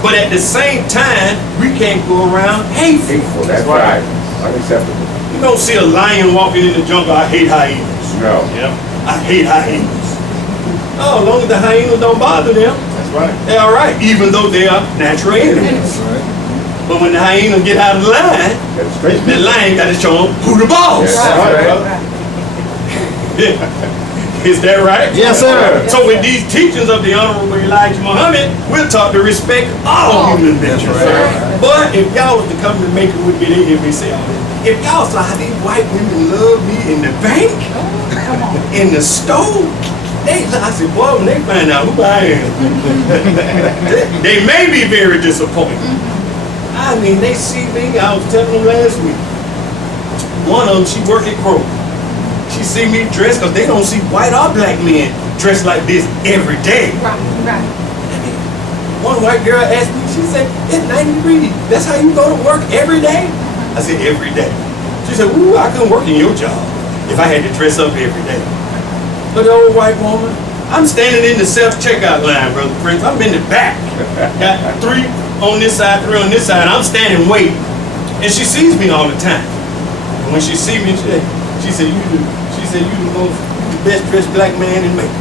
But at the same time, we can't go around hateful. Hateful. That's right. Unacceptable. You don't see a lion walking in the jungle, I hate hyenas. No. I hate hyenas. Oh, as long as the hyenas don't bother them, That's right. they're all right, even though they are natural enemies. But when the hyena get out of line, That's straight. the lion got to show them who the boss. Yes, that's right. Is that right? Yes, sir. So with these teachings of the Honorable Elijah Muhammad, we're taught to respect all human beings. right. But if y'all was to come to make it with me, they hear me say all this. If y'all saw how these white women love me in the bank, in the store, I said, boy, when they find out who I am, they may be very disappointed. I mean, they see me, I was telling them last week, one of them, she work at Kroger. She see me dressed, because they don't see white or black men dressed like this every day. Right. Right. One white girl asked me, she said, it's 90 degrees. That's how you go to work every day? I said, every day. She said, ooh, I couldn't work in your job if I had to dress up every day. But the old white woman, I'm standing in the self-checkout line, Brother Prince. I'm in the back. Got 3 on this side, 3 on this side. I'm standing waiting. And she sees me all the time. And when she sees me, she said, you the best dressed black man in Macon.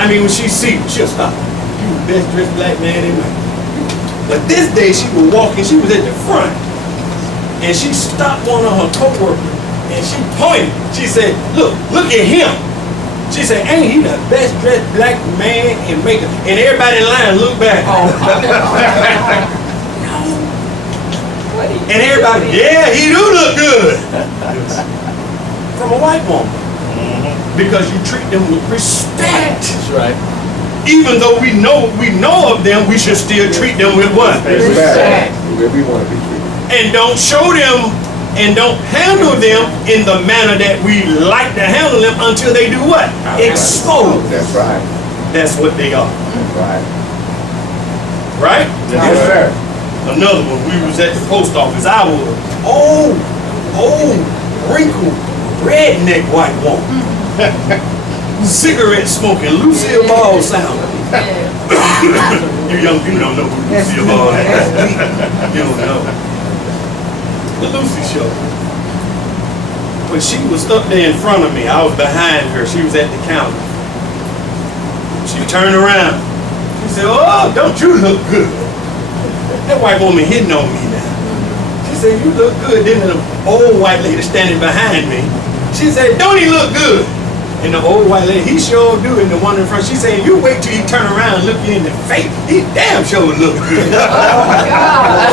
I mean, when she sees me, she'll stop. You the best dressed black man in Macon. But this day she was walking, she was at the front. And she stopped one of her co-workers. And she pointed. She said, look at him. She said, ain't he the best dressed black man in Macon? And everybody in line looked back. And everybody, yeah, he do look good. From a white woman. Because you treat them with respect. That's right. Even though we know of them, we should still treat them with what? Respect. Where we want to be treated. And don't show them and don't handle them in the manner that we like to handle them until they do what? Expose. That's right. that's what they are. Right. Right? Yes, sir. Another one, we was at the post office. I was old, wrinkled, redneck white woman. Cigarette smoking, Lucille Ball sound. You young people don't know who Lucille Ball is. You don't know. The Lucy Show. But she was up there in front of me. I was behind her. She was at the counter. She turned around. She said, "Oh, don't you look good?" That white woman hitting on me now. She said, "You look good." Then the old white lady standing behind me, she said, "Don't he look good?" And the old white lady, "He sure do." And the one in front, she said, "You wait till he turn around and look you in the face. He damn sure look good."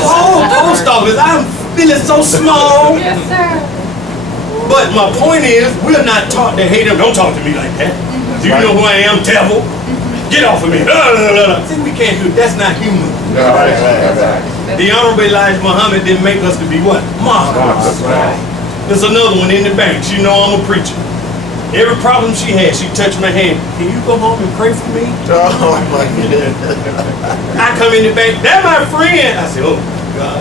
Oh, post office, I'm feeling so small. Yes, sir. But my point is, we're not taught to hate him. Don't talk to me like that. Do you know who I am, devil? Get off of me. See, we can't do that's not human. Right. The Honorable Elijah Muhammad didn't make us to be what? Mockers. Right. There's another one in the bank. She know I'm a preacher. Every problem she had, she touched my hand. "Can you go home and pray for me?" Oh my goodness. I come in the bank. "That's my friend." I said, "Oh God."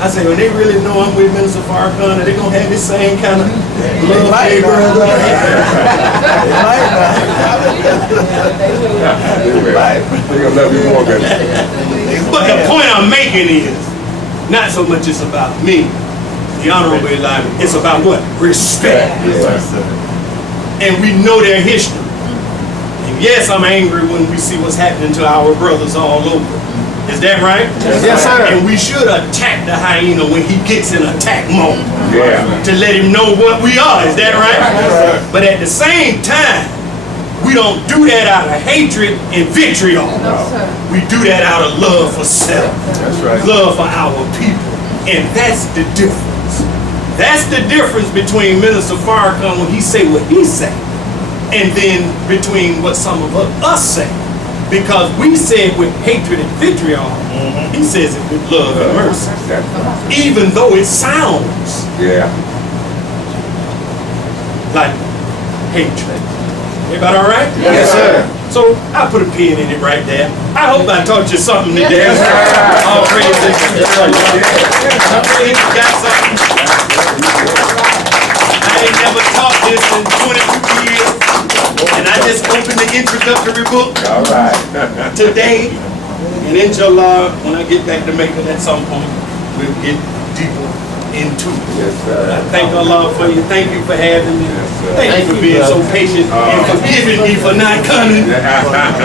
I said, "When they really know I'm with Minister Farrakhan, are they gonna have this same kind of love favor?" They're gonna love you more, baby. But the point I'm making is, not so much it's about me, the Honorable Elijah, it's about what? Respect. Yes, sir. And we know their history. And yes, I'm angry when we see what's happening to our brothers all over. Is that right? Yes, sir. And we should attack the hyena when he gets in attack mode. Yeah. To let him know what we are. Is that right? But at the same time, we don't do that out of hatred and vitriol. No, sir. We do that out of love for self. That's right. Love for our people. And that's the difference. That's the difference between Minister Farrakhan when he say what he say, and then between what some of us say. Because we say it with hatred and vitriol, he says it with love and mercy. Even though it sounds Yeah. like hatred. Everybody all right? Yes, sir. So I put a pin in it right there. I hope I taught you something today. Yes, sir. All praises. I pray you got something. I ain't never taught this in 22 years. And I just opened the introductory book All right. today. And inshallah, when I get back to Macon at some point, we'll get deeper into it. Yes, sir. I thank Allah for you. Thank you for having me. Thank you for being so patient and forgiving me for not coming.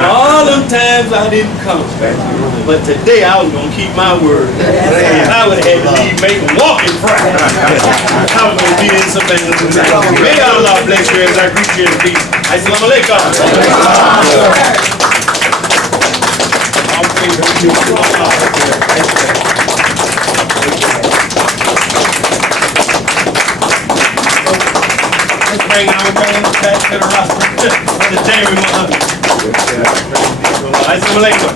All them times I didn't come. Thank you. But today I was going to keep my word. If I would have had to leave Macon walking Friday, I was going to be in Savannah tonight. May Allah bless you as I greet you in peace. Assalamu alaikum. All praises to Allah. Let's bring our man back to the roster. Brother Darryl Muhammad. Assalamu alaikum.